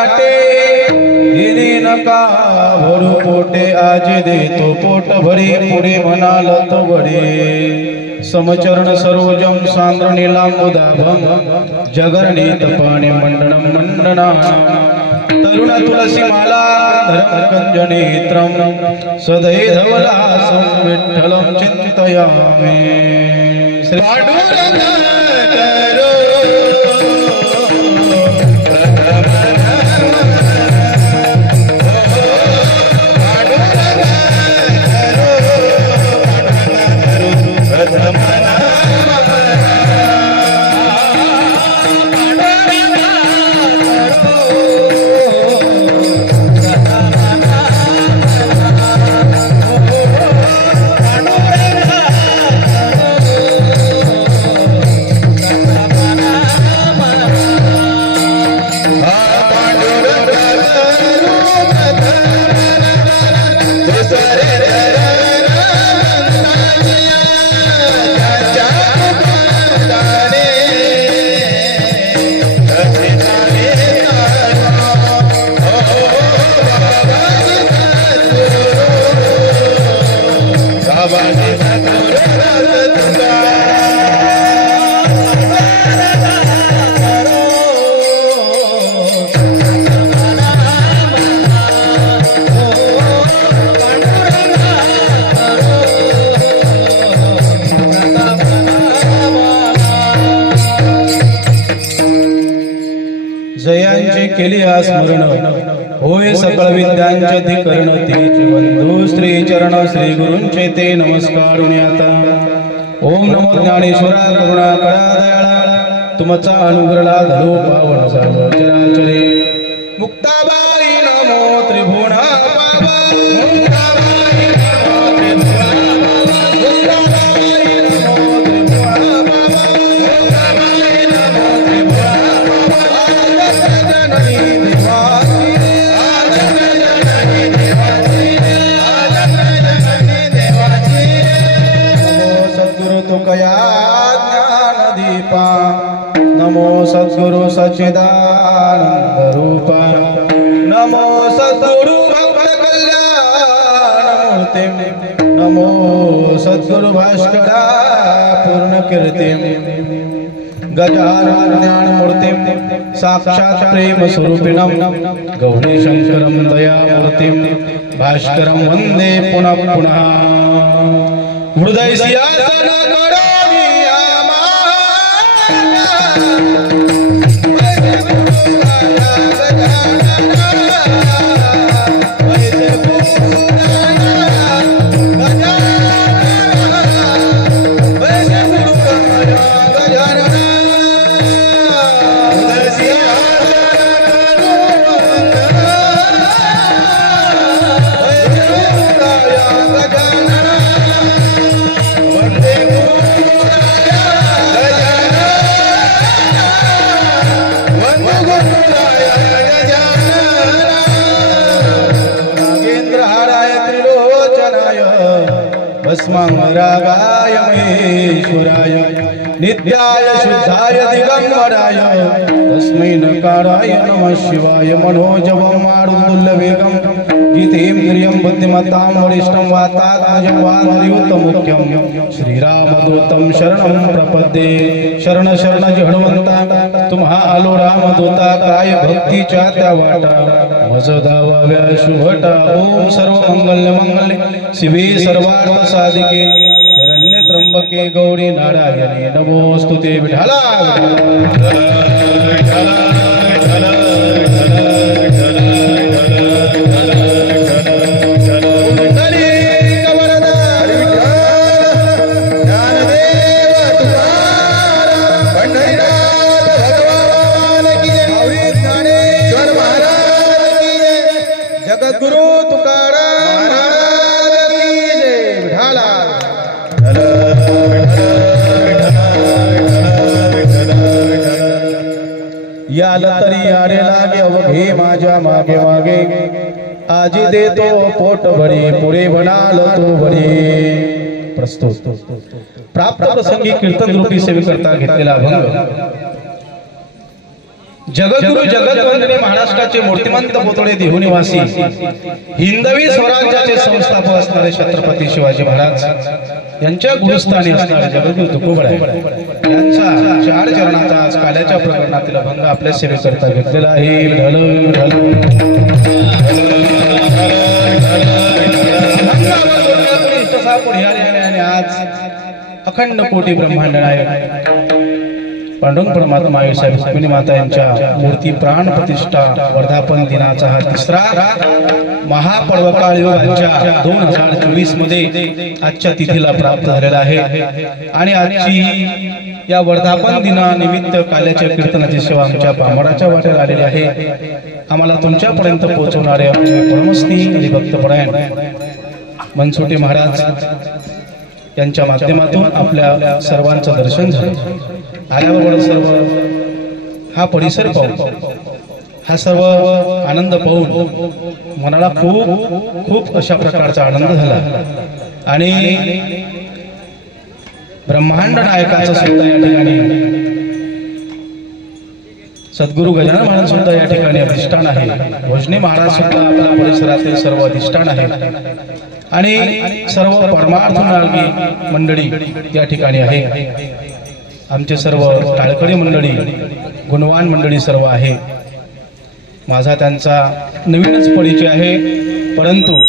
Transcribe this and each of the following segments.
काटे हिने नका भरू पोटे आज देतो पोट भरी पुढे म्हणाल तो बडे समचरण सरोजम सांद्र नीलांबुदाभं जगरणीत पाणी मंडनम मंडना तरुण तुलसी माला धरम कंजनेत्रम सदैधवलासं विठ्ठलं चिंतयामि श्री पांडुरंग करो जयांचे केली स्मरण होय सकळ विद्यांचे अधिकरण तेच बंधू श्री चरण श्री गुरूंचे ते नमस्कार आता ओम नमो ज्ञानेश्वरा करुणा करा दयाळा तुमचा अनुग्रह धरो पावन सर्व चराचरे मुक्ताबाई नमो त्रिभुवना बाबा मुक्ताबाई नमो त्रिभुवना मुक्ताबाई नमो त्रिभुवना बाबा मुक्ताबाई नमो त्रिभुवना नमो सद्गुरु सच्चिदानंद रूपा नमो सद्गुरु भक्त कल्याण मूर्ति नमो सद्गुरु भास्करा पूर्ण कीर्ति गजानन ज्ञान मूर्ति साक्षात् प्रेम स्वरूपिणं गौरी शंकरं दयामूर्तिं भास्करं वंदे पुनः पुनः हृदय सिंहासन करोमि रागाय महेश्वराय नित्याय शुद्धाय दिगंबराय तस्मै नकाराय नमः शिवाय मनोजवं मारुतुल्यवेगं जितेन्द्रियं बुद्धिमतां वरिष्ठं वातात्मजं वानरयुतमुख्यं श्रीरामदूतं शरणं प्रपद्ये शरण शरण हनुमंता तुम्हा आलो रामदूता काय भक्तीच्या त्या वाटा मज दावाव्या शुभटा ओम सर्व मंगल्य मंगल्य शिवे सर्वार्थ साधिके शरण्य त्र्यंबके गौरी नारायणी नमोस्तुते विठ्ठला जगद्गुरु तुकाराम महाराज की जय विठ्ठला याला तरी यारे लागे अवघे माझ्या मागे मागे आजी देतो पोट भरी पुढे बनाल तो भरी प्रस्तुत प्राप्त प्रसंगी कीर्तन रूपी सेवे करता घेतलेला अभंग जगद्गुरु जगद्वंदनी महाराष्ट्राचे मूर्तिमंत पुतळे देहू निवासी हिंदवी स्वराज्याचे संस्थापक असणारे छत्रपती शिवाजी महाराज यांच्या गुरुस्थानी असणारे जगद्गुरु तुकोबराय यांचा 4 चरणाचा आज काल्याच्या प्रकरणातील अभंग आपल्या सेवेकरता घेतलेला आहे। आणि आज अखंड कोटी ब्रह्मांड नायक पांडुरंग परमात्मा साहेब रुक्मिणी माता यांच्या मूर्ती प्राण प्रतिष्ठा वर्धापन दिनाचा हा 3रा महापर्वकाळ योगाच्या 2024 मध्ये आजच्या तिथीला प्राप्त झालेला आहे। आणि आजची या वर्धापन दिनानिमित्त काल्याच्या कीर्तनाची सेवा आमच्या पामराच्या वाटेला आलेली आहे। आम्हाला तुमच्यापर्यंत पोहोचवणारे आमचे परमस्नेही आणि भक्तपरायण मनसोटे महाराज यांच्या माध्यमातून आपल्या सर्वांचं दर्शन झालं। आल्याबरोबर सर्व हा परिसर पाहून हा सर्व आनंद पाहून मनाला खूप खूप अशा प्रकारचा आनंद झाला। आणि ब्रह्मांड नायकाचं सुद्धा या ठिकाणी सद्गुरु गजानन महाराज सुद्धा या ठिकाणी अधिष्ठान आहे। भोजने महाराज सुद्धा आपल्या परिसरातील सर्व अधिष्ठान आहे आणि सर्व परमार्थ मार्गी मंडळी या ठिकाणी आहे। आमचे सर्व टाळकरी मंडळी गुणवान मंडळी सर्व आहे। माझा त्यांचा नवीनच परिचय आहे, परंतु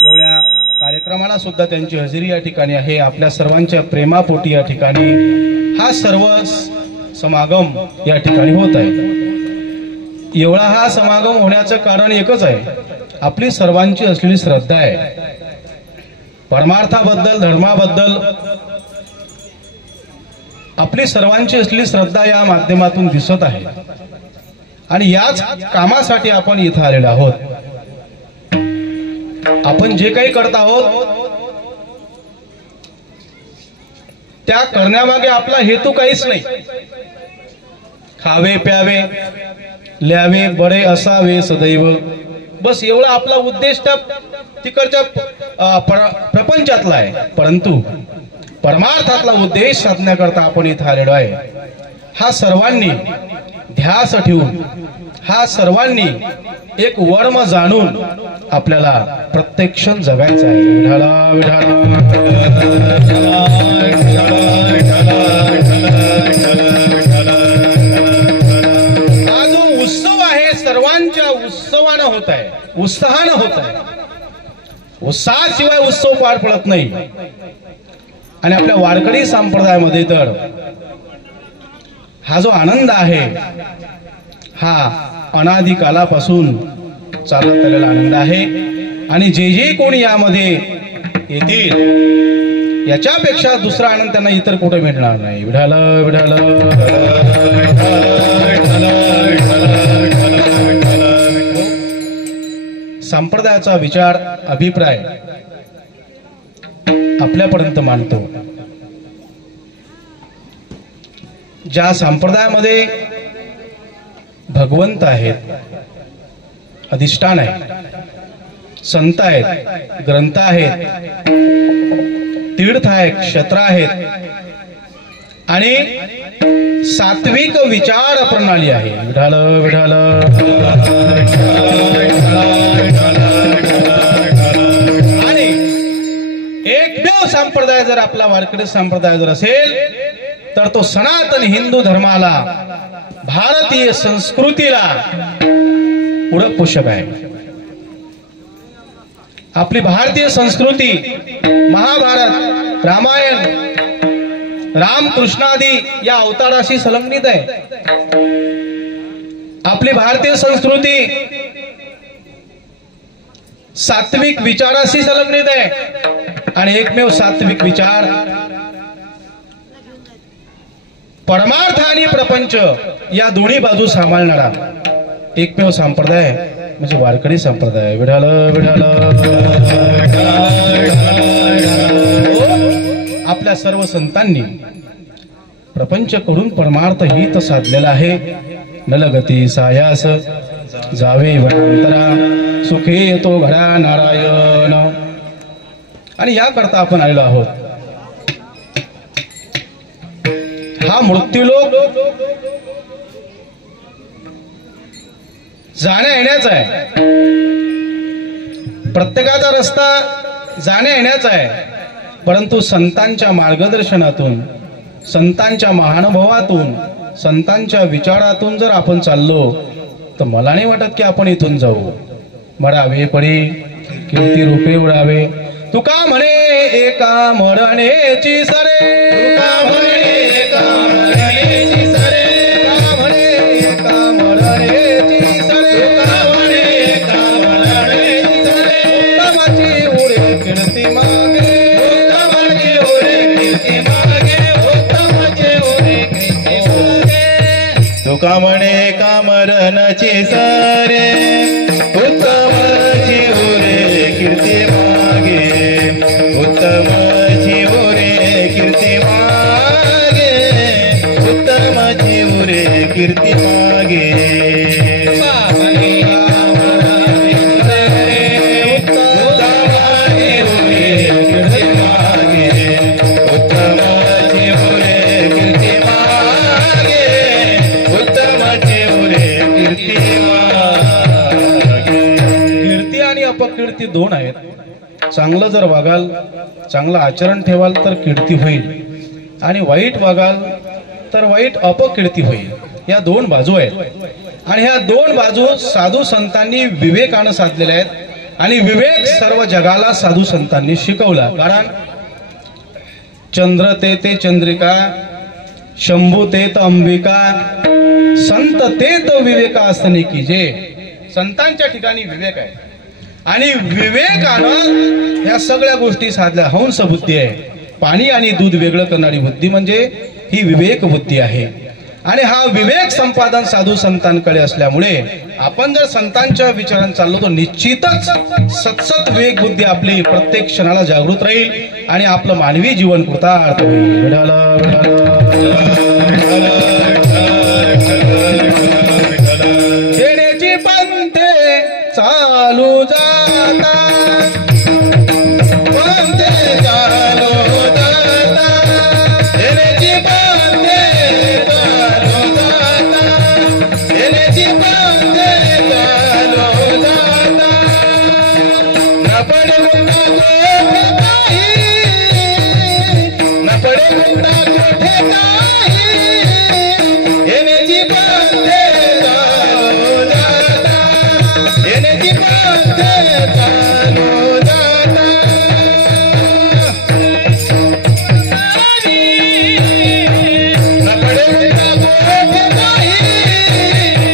एवढ्या कार्यक्रमाला सुद्धा त्यांची हजेरी या ठिकाणी आहे। आपल्या सर्वांच्या प्रेमापोटी या ठिकाणी हा सर्व समागम या ठिकाणी होत आहे। एवढा हा समागम होण्याचं कारण एकच आहे, आपली सर्वांची असलेली श्रद्धा आहे। परमार्थाबद्दल धर्माबद्दल आपली सर्वांची असलेली श्रद्धा या माध्यमातून दिसत आहे आणि याच कामासाठी आपण इथं आलेलो आहोत। आपण जे काही करत आहोत त्या करण्यामागे आपला हेतू काहीच नाही। खावे प्यावे ल्यावे बरे असावे सदैव, बस एवढा आपला उद्देश त्या तिकडच्या प्रपंचातला आहे, परंतु परमार्थातला उद्देश साधण्याकरता आपण इथं आलेलो आहे। हा सर्वांनी ध्यास ठेवून हा सर्वांनी एक वर्म जाणून आपल्याला प्रत्येक क्षण जगायचा आहे। विठाला विठाला हा जो उत्सव आहे सर्वांच्या उत्सवानं होत आहे, उत्साहानं होत आहे। उत्साहाशिवाय उत्सव पार पडत नाही। आणि आपल्या वारकरी संप्रदायामध्ये तर हा जो आनंद आहे हा अनादी कालापासून चालत आलेला आनंद आहे। आणि जे जे कोणी यामध्ये येतील याच्यापेक्षा दुसरा आनंद त्यांना इतर कुठे मिळणार नाही। विठाल विठाल संप्रदायाचा विचार अभिप्राय आपल्यापर्यंत मांडतो। ज्या संप्रदायामध्ये भगवंत आहेत, अधिष्ठान आहे, संत आहेत, ग्रंथ आहेत, तीर्थ आहेत, क्षेत्र आहेत आणि सात्विक विचार प्रणाली आहे। विठाल विठाल आणि एकमेव संप्रदाय जर आपला वारकरी संप्रदाय जर असेल तर तो सनातन हिंदू धर्माला, भारतीय संस्कृतीला पुढं पोषक आहे। आपली भारतीय संस्कृती महाभारत, रामायण, रामकृष्णादी या अवताराशी संलग्नित आहे। आपली भारतीय संस्कृती सात्विक विचाराशी संलग्नित आहे आणि एकमेव सात्विक विचार परमार्थ आणि प्रपंच या दोन्ही बाजू सांभाळणारा एकमेव संप्रदाय म्हणजे वारकरी संप्रदाय। विठाल विठाल आपल्या सर्व संतांनी प्रपंच करून परमार्थ हित साधलेला आहे। नलगती सायास जावे वनांतरा सुखे येतो घरा नारायण। आणि याकरता आपण आलेलो आहोत। हा मृत्यूलोक जाण्या येण्याचा आहे, प्रत्येकाचा रस्ता जाण्या येण्याचा आहे, परंतु संतांच्या मार्गदर्शनातून, संतांच्या महानुभवातून, संतांच्या विचारातून जर आपण चाललो तर मला नाही वाटत की आपण इथून जाऊ. मरावे पडे कीर्ती रूपे उडावे. तुका म्हणे एका मरणेची सरे, तुका म्हणे एका मरणेची सरे, तुका म्हणे एका मरणेची सरे, तुका म्हणे एका मरणेची सरे. उत्तमाची उडे कीर्ती मागे, उत्तमाची उडे कीर्ती मागे, उत्तमाची उडे कीर्ती मागे. तुका म्हणे एका मरणची सरे, उत्तमाची उरे कीर्ती मागे, उत्तमाची उरे कीर्ती मागे, उत्तमाची उरे कीर्ती मागे. कीर्ती दोन आहेत. चांगलं जर वागाल, चांगलं आचरण ठेवाल तर कीर्ती होईल, आणि वाईट वागाल तर वाईट अपकीर्ती होईल. या दोन बाजू आहेत, आणि ह्या दोन बाजू साधू संतांनी विवेकानं साधलेल्या आहेत, आणि विवेक सर्व जगाला साधू संतांनी शिकवला. कारण चंद्र ते चंद्रिका, शंभू तेत अंबिका, संत तेत विवेका असणे की जे. संतांच्या ठिकाणी विवेक आहे, आणि विवेकानं या सगळ्या गोष्टी साधल्या. हंस बुद्धी आहे, पाणी आणि दूध वेगळं करणारी बुद्धी म्हणजे ही विवेक बुद्धी आहे. आणि हा विवेक संपादन साधू संतांकडे असल्यामुळे आपण जर संतांच्या विचारांनी चाललो तर निश्चितच सतसत विवेक बुद्धी आपली प्रत्येक क्षणाला जागृत राहील, आणि आपलं मानवी जीवन कृतार्थ होईल. खेड्याची पंथे चालू जाता, पंथे चालू जाता, खेड्याची पंथे चालू जाता, खेड्याची पंथे चालू जाता. न पडे गुंडा कोठे काही, न पडे गुंडा कोठे काही, खेड्याची पंथे चालू जाता, खेड्याची पंथे चालू जाता. न पडे गुंडा कोठे काही,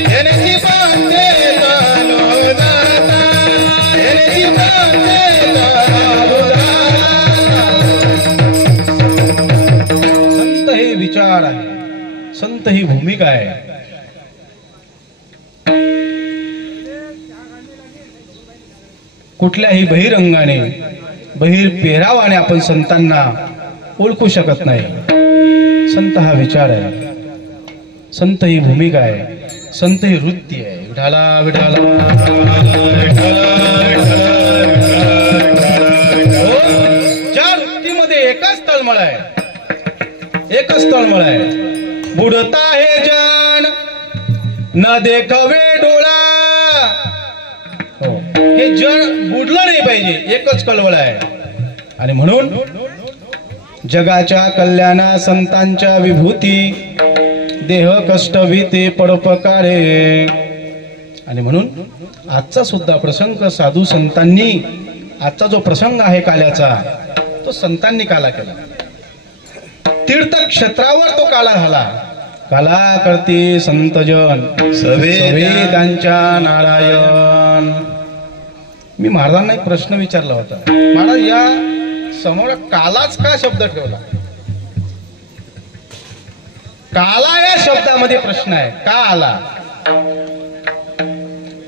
खेड्याची पंथे चालू जाता, खेड्याची पंथे चालू जाता. संत हे विचार आहे, संत ही भूमिका आहे. कुठल्याही बहिरंगाने, बहिर पेहरावाने आपण संतांना ओळखू शकत नाही. संत हा विचार आहे, संत ही भूमिका आहे, संत ही वृत्ती आहे. विठाला विठाला ज्या वृत्तीमध्ये एकच तळमळ आहे, एकच तळमळ आहे. बुडता हे जन न देखवे डोळा. हे जग बुडलं नाही पाहिजे, एकच कळवळ आहे. आणि म्हणून जगाच्या कल्याणा संतांच्या विभूती, देह कष्ट भीती पडपकारे. आणि म्हणून आजचा सुद्धा प्रसंग साधू संतांनी, आजचा जो प्रसंग आहे काल्याचा, तो संतांनी काला केला. तीर्थ क्षेत्रावर तो काला झाला. काला करते संतजन सवे त्यांच्या नारायण. मी महाराजांना एक प्रश्न विचारला होता, महाराज या समोर कालाच का शब्द ठेवला? काला या शब्दामध्ये प्रश्न आहे, का आला?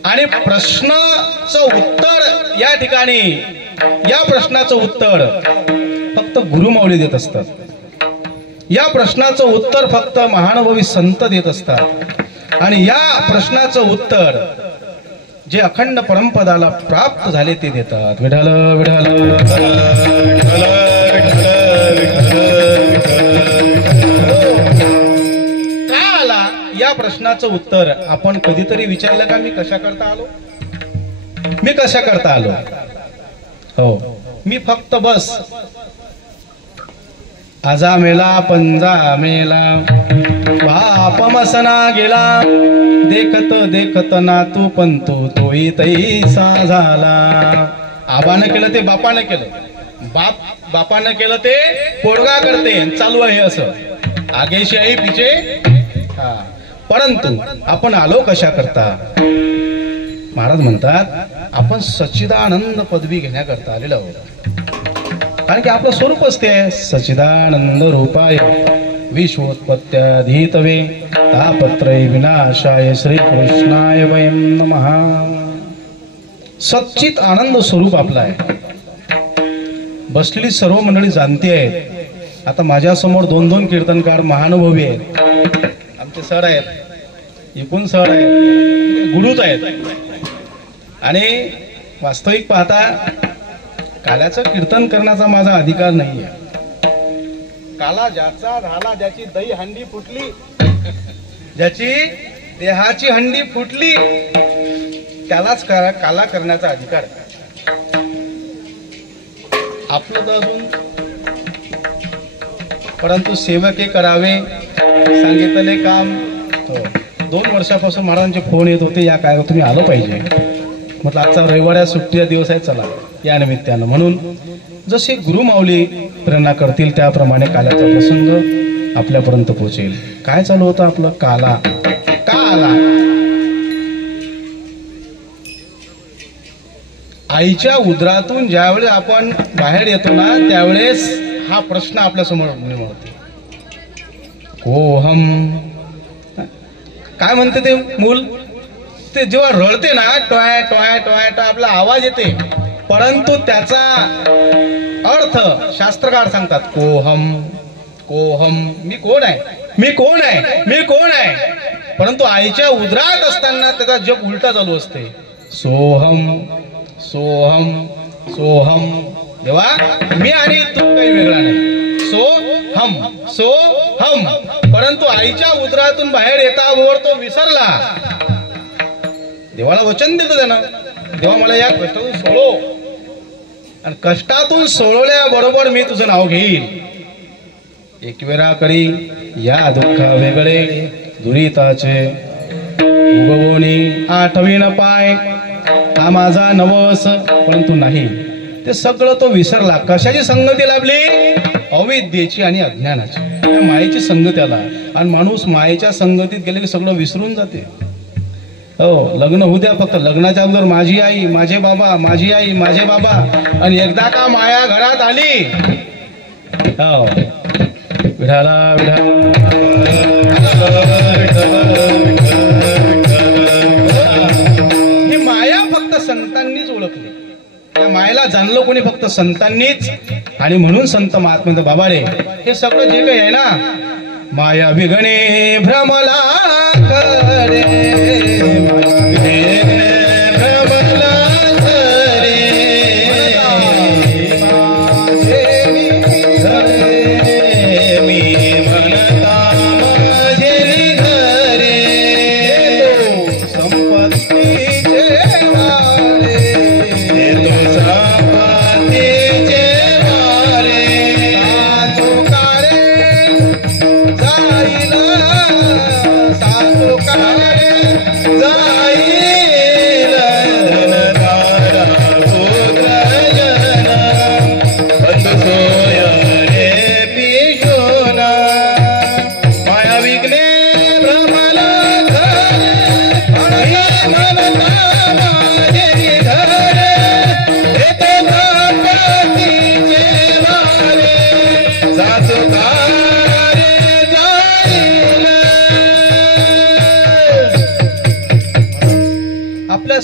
आणि प्रश्नाचं उत्तर या ठिकाणी, या प्रश्नाचं उत्तर फक्त गुरुमाऊली देत असतात. या प्रश्नाचं उत्तर फक्त महानुभवी संत देत असतात. आणि या प्रश्नाचं उत्तर जे अखंड परमपदाला प्राप्त झाले ते देतात. विठाल विठाल का आला या प्रश्नाचं उत्तर आपण कधीतरी विचारलं का? मी कशा करता आलो? मी कशा करता आलो? हो, मी फक्त बस आजा मेला पंजा मेला बाप मसना गेला, देखत देखत नातू पंतू तोही तैसा झाला. आबानं केलं ते बापानं केलं, बापानं केलं ते पोरगा करते, चालू आहे असं आगेशी आई पिछे. परंतु आपण आलो कशा करता? महाराज म्हणतात आपण सच्चिदानंद पदवी घेण्याकरता आलेलो आहोत. कारण की आपलं स्वरूपच ते आहे, सच्चिदानंद रूपाय विश्वोत्पत्त्याधीतवे तापत्रय विनाशाय श्रीकृष्णाय वयं नमः. सच्चित आनंद स्वरूप आपला आहे. बसलेली सर्व मंडळी जाणती आहेत. आता माझ्या समोर 2-2 कीर्तनकार महानुभवी आहेत, आमचे सर आहेत, एकूण सर आहेत, गुरुच आहेत. आणि वास्तविक पाहता काल्याचं कीर्तन करण्याचा माझा अधिकार नाहीये. काला ज्याचा झाला, ज्याची दही हंडी फुटली, ज्याची देहाची हंडी फुटली, त्यालाच काला करण्याचा अधिकार. आपलं तर अजून, परंतु सेवके करावे सांगितले काम. 2 वर्षापासून महाराजांचे फोन येत होते, या काय तुम्ही आलो पाहिजे. म्हटलं आजचा रविवार सुट्टीचा दिवस आहे, चला या निमित्तानं. म्हणून जसे गुरुमाऊली प्रेरणा करतील त्याप्रमाणे काल्याचा प्रसंग आपल्यापर्यंत पोहोचेल. काय चालू होतं आपलं? काला का आला? आईच्या उदरातून ज्यावेळेस आपण बाहेर येतो ना, त्यावेळेस हा प्रश्न आपल्या समोर निर्माण. कोहम काय म्हणते ते मूल? ते जेव्हा रडते ना, टॉय टॉय टॉय टॉय आपला आवाज येते, परंतु त्याचा अर्थ शास्त्रकार सांगतात कोहम. कोहम मी कोण आहे, मी कोण आहे, मी कोण आहे. परंतु आईच्या उदरात असताना त्याचा जप उलटा चालू असते. सोहम सोहम सोहम. तेव्हा मी आणि तू काही वेगळा नाही. सोहम सोहम. परंतु आईच्या उदरातून बाहेर येतावर तो विसरला. देवाला वचन दिलं त्यानं, देवा मला या कष्टातून सोडव, आणि कष्टातून सोडवल्याबरोबर मी तुझं नाव घेईल. एक वेळा करी या दुःखा वेगळे दुरिताचे उगवणी आठवीन पाय. हा माझा नवस. परंतु नाही, ते सगळं तो विसरला. कशाची संगती लाभली? अविद्येची आणि अज्ञानाची. त्या मायेची संगत त्याला. आणि माणूस मायेच्या संगतीत गेले की सगळं विसरून जाते. हो, लग्न होऊ द्या फक्त. लग्नाच्या अगोदर माझी आई माझे बाबा, माझी आई माझे बाबा, आणि एकदा का माया घरात आली, हो विढाला ही माया फक्त संतांनीच ओळखली. त्या मायेला जाणलं कोणी? फक्त संतांनीच. आणि म्हणून संत महात्मा बाबा रे, हे सगळं जे काही आहे ना, माया विगणे भ्रमला करे,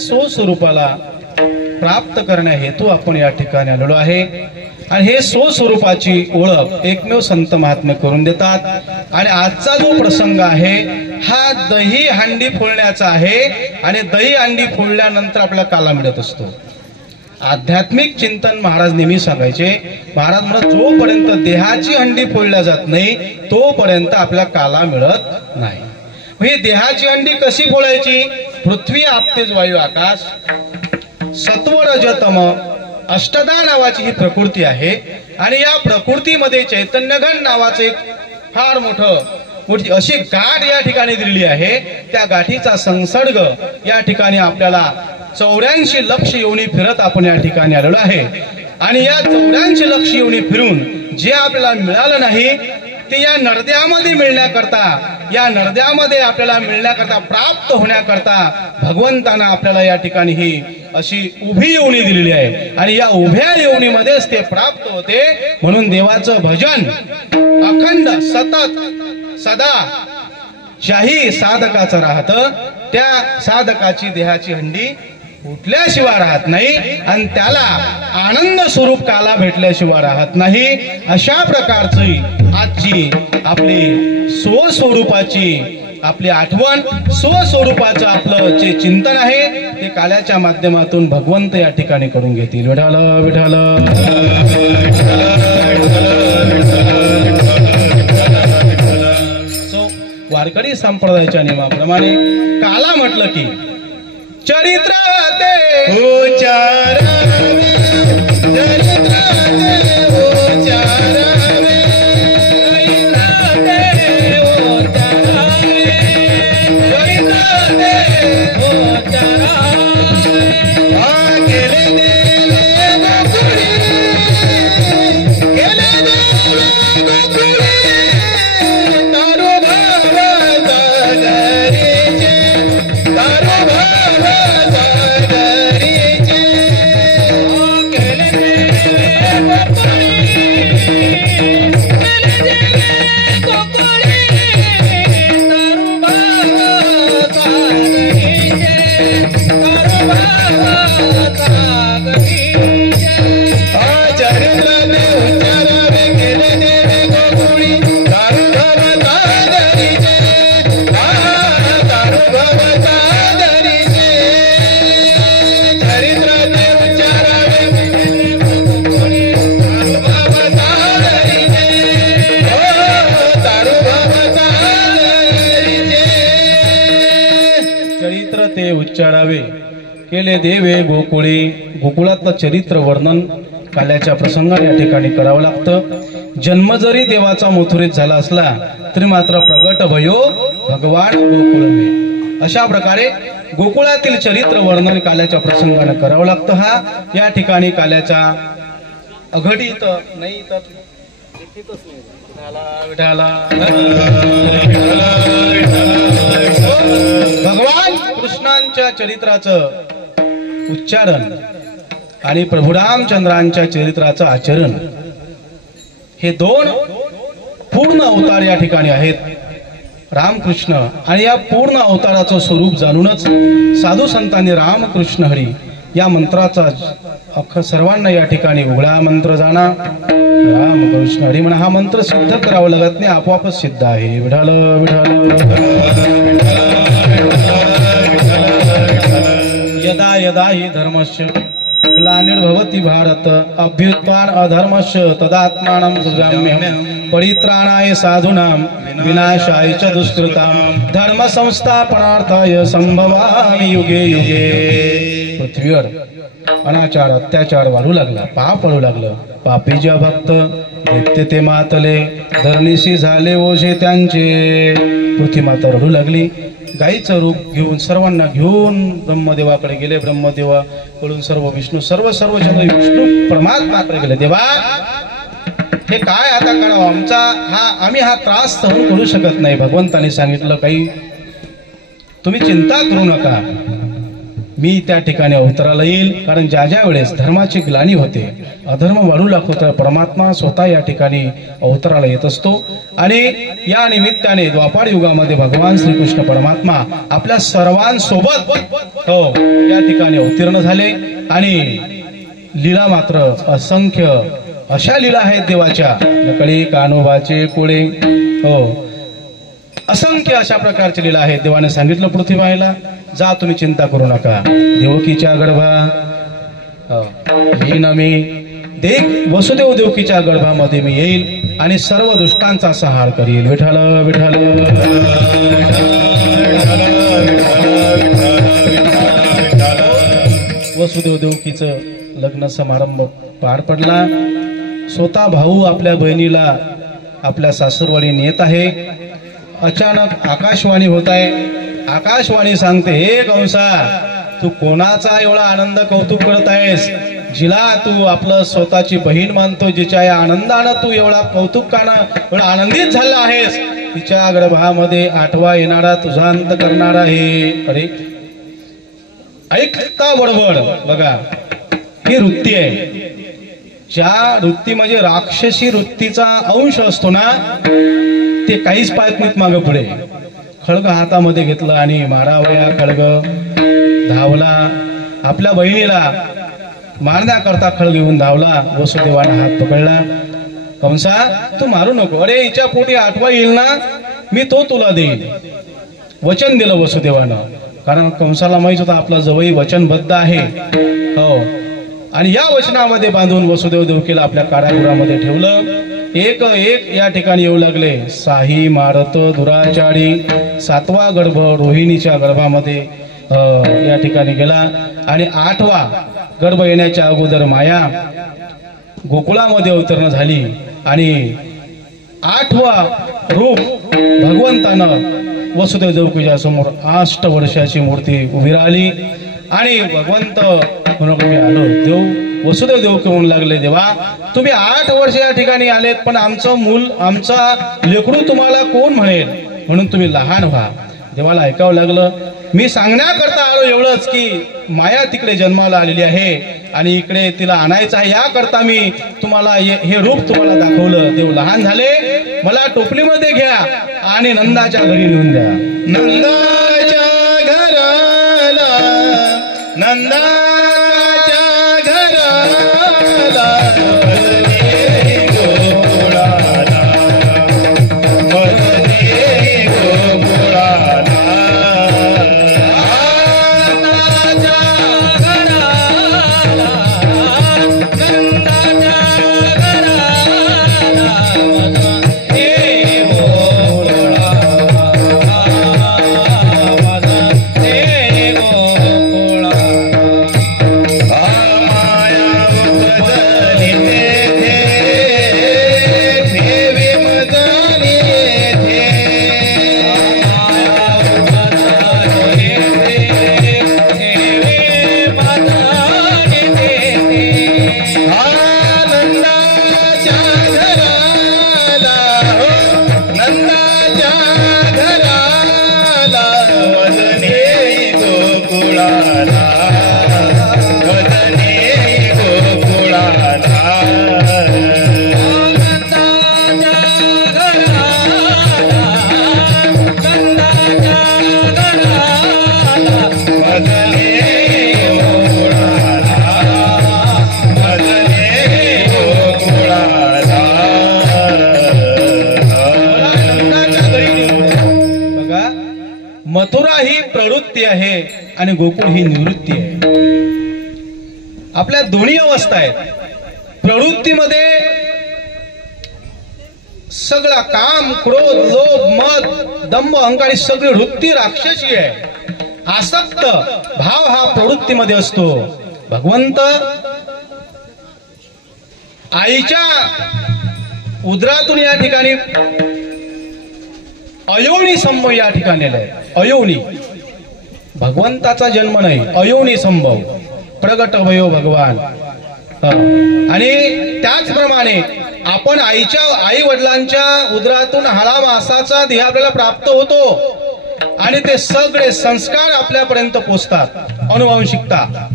स्वस्वरूपाला प्राप्त करण्या हेतू आपण या ठिकाणी आलेलो आहे. आणि हे स्वस्वरूपाची ओळख एकमेव संत महात्मे करून देतात. आणि आजचा जो प्रसंग आहे हा दही हंडी फोडण्याचा आहे. आणि दही हंडी फोडल्यानंतर आपल्याला काला मिळत असतो. आध्यात्मिक चिंतन महाराज नेहमी सांगायचे. महाराज म्हणत जोपर्यंत देहाची हंडी फोडल्या जात नाही तोपर्यंत आपल्याला काला मिळत नाही. ही देहाची अंडी कशी फोडायची? पृथ्वी, आपतेज, वायू, आकाश, सत्व, रज, तम, अष्टधा नावाची ही प्रकृती आहे. आणि या प्रकृतीमध्ये चैतन्यघन नावाचं एक फार मोठी अशी गाठ या ठिकाणी दिलेली आहे. त्या गाठीचा संसर्ग या ठिकाणी आपल्याला 84 लक्ष योनी फिरत आपण या ठिकाणी आलेलो आहे. आणि या 84 लक्ष योनी फिरून जे आपल्याला मिळालं नाही ते या नरद्यामध्ये मिळण्याकरता, या नरद्यामध्ये आपल्याला मिळण्याकरता, प्राप्त होण्याकरता भगवंतानं आपल्याला या ठिकाणी ही अशी उभी योनी दिलेली आहे. आणि या उभ्या योनीमध्येच ते प्राप्त होते. म्हणून देवाचं भजन अखंड सतत सदा ज्याही साधकाचं राहतं त्या साधकाची देहाची हंडी उठल्याशिवाय राहत नाही आणि त्याला आनंद स्वरूप काला भेटल्याशिवाय राहत नाही. अशा प्रकारची आजची आपली स्वस्वरूपाची आपली आठवण, स्वस्वरूपाचं आपलं जे चिंतन आहे ते काल्याच्या माध्यमातून भगवंत या ठिकाणी करून घेतील. विठाल विठाल वारकरी संप्रदायाच्या नियमाप्रमाणे काला म्हटलं की चरित्र ते उच्चारावे, चरित्र ते उच्चारावे, उच्चारावे केले देवे गोकुळे. गोकुळातलं चरित्र वर्णन काल्याच्या प्रसंगाने या ठिकाणी करावं लागतं. जन्म जरी देवाचा मथुरेत झाला असला तरी मात्र प्रगट भयो भगवान गोकुळमे. अशा प्रकारे गोकुळातील चरित्र वर्णन काल्याच्या प्रसंगाने करावं लागतं. हा या ठिकाणी काल्याच्या अघटित नाही तर भगवान कृष्णांच्या चरित्राचं उच्चारण आणि प्रभू रामचंद्रांच्या चरित्राचं आचरण हे दोन पूर्ण अवतार या ठिकाणी आहेत. रामकृष्ण आणि या पूर्ण अवताराचं स्वरूप जाणूनच साधू संतांनी रामकृष्ण हरी या मंत्राचा सर्वांना या ठिकाणी उघडा मंत्र जाणा रामकृष्ण हरी म्हणा. हा मंत्र सिद्ध करावा लागत नाही, आपोआपच सिद्ध आहे. विठाल विठाल यदा यदा हि धर्मस्य ग्लानिर्भवति भारत अभ्युत्थान अधर्मस्य तदात्मानं सृजाम्यहं परित्राणाय साधूनां विनाशाय च दुष्कृतां धर्म संस्थापनार्थाय संभवामि युगे युगे. पृथ्वीवर अनाचार अत्याचार वाढू लागला, पाप वाढू लागलं. पापीजा भक्त दैत्य ते मातले, धरणीशी झाले ओझे त्यांचे. पृथ्वी माता रडू लागली. गायीचं रूप घेऊन सर्वांना घेऊन ब्रह्मदेवाकडे गेले. ब्रह्मदेवाकडून सर्व विष्णू सर्व जन विष्णू परमात्माकडे गेले. देवा हे काय आता करावं, आम्ही हा त्रास सहन करू शकत नाही. भगवंताने सांगितलं काही तुम्ही चिंता करू नका, मी त्या ठिकाणी अवतराला येईल. कारण ज्या ज्या वेळेस धर्माची ग्लानी होते, अधर्म वाढू लागतो, तर परमात्मा स्वतः या ठिकाणी अवतराला येत असतो. आणि या निमित्ताने द्वापार युगामध्ये भगवान श्रीकृष्ण परमात्मा आपल्या सर्वांसोबत या ठिकाणी अवतीर्ण झाले. आणि लीला मात्र असंख्य अशा लीला आहेत देवाच्या. नकळी कान्होबाचे कुळे, असंख्य अशा प्रकारच्या लीला आहेत. देवाने सांगितलं पृथ्वीबाईला, जा तुम्ही चिंता करू नका, देवकीच्या गर्भा येईन मी, वसुदेव देवकीच्या गर्भामध्ये मी येईल आणि सर्व दुष्टांचा संहार करील. विठ्ठल विठ्ठल वसुदेव देवकीचं लग्न समारंभ पार पडला. स्वतः भाऊ आपल्या बहिणीला आपल्या सासूरवाडी नेत आहे. अचानक आकाशवाणी होत आहे. आकाशवाणी सांगते, हे कंसा, तू कोणाचा एवढा आनंद कौतुक करत आहेस? जिला तू आपलं स्वतःची बहीण मानतो, जिच्या या आनंदानं तू एवढा कौतुकानं एवढा आनंदित झाला आहेस, तिच्या गर्भामध्ये 8वा येणारा तुझा अंत करणारा आहे. अरे ऐकता बडबड. बघा, ही वृत्ती आहे. ज्या वृत्ती म्हणजे राक्षसी वृत्तीचा अंश असतो ना, ते काहीच पाहत नाहीत मागे पुढे. खळग हातामध्ये घेतलं आणि मारावया खळग धावला. आपल्या बहिणीला मारण्याकरता खळग घेऊन धावला. वसुदेवाने हात पकडला. कंसा, तू मारू नको. अरे हिच्या पोटी 8वा येईल ना, मी तो तुला देईल. वचन दिलं वसुदेवानं. कारण कंसाला माहित होता आपला जवळ वचनबद्ध आहे. हो, आणि या वचनामध्ये बांधून वसुदेव देवकीला आपल्या कारागृहामध्ये ठेवलं. एक एक या ठिकाणी येऊ लागले. साही मारत दुराचारी 7वा गर्भ रोहिणीच्या गर्भामध्ये या ठिकाणी गेला. आणि 8वा गर्भ येण्याच्या अगोदर माया गोकुळामध्ये अवतरण झाली. आणि 8वा रूप भगवंतानं वसुदेव देवकीच्या समोर 8 वर्षाची मूर्ती उभी राहिली. आणि भगवंत म्हणून मी आलो. देव वसुदेव देवकी म्हणू लागले, देवा तुम्ही 8 वर्ष या ठिकाणी आलेत, पण आमचं मूल, आमचा लेकरू तुम्हाला कोण म्हणेल? म्हणून तुम्ही लहान व्हा. देवाला ऐकावं लागलं. मी सांगण्याकरता आलो एवढंच की माया तिकडे जन्माला आलेली आहे आणि इकडे तिला आणायचं आहे. याकरता मी तुम्हाला हे रूप तुम्हाला दाखवलं. देव लहान झाले. मला टोपलीमध्ये घ्या आणि नंदाच्या घरी नेऊन द्या. नंदाच्या घराला, नंदाच्या घराला, वदने गोकुळाला, वदने गोकुळाला. नंदाच्या घराला, नंदाच्या घराला, वदने गोकुळाला, वदने गोकुळाला. मथुरा ही प्रवृत्ती आहे आणि गोकुळ ही निवृत्ती आहे. आपल्या दोन्ही अवस्था आहेत. प्रवृत्तीमध्ये सगळा काम, क्रोध, लोभ, मद, दंभ, अहंकार सगळी वृत्ती राक्षसी आहे. आसक्त भाव हा प्रवृत्तीमध्ये असतो. भगवंत आईच्या उदरातून या ठिकाणी अयोनी संभव या ठिकाणी आलाय. अयोनी भगवंताचा जन्म नाही, अयोनी संभव प्रगट भयो भगवान. आणि त्याचप्रमाणे आपण आई वडिलांच्या उदरातून हळा मासाचा देह आपल्याला प्राप्त होतो आणि ते सगळे संस्कार आपल्यापर्यंत पोचतात, अनुवांशिकता.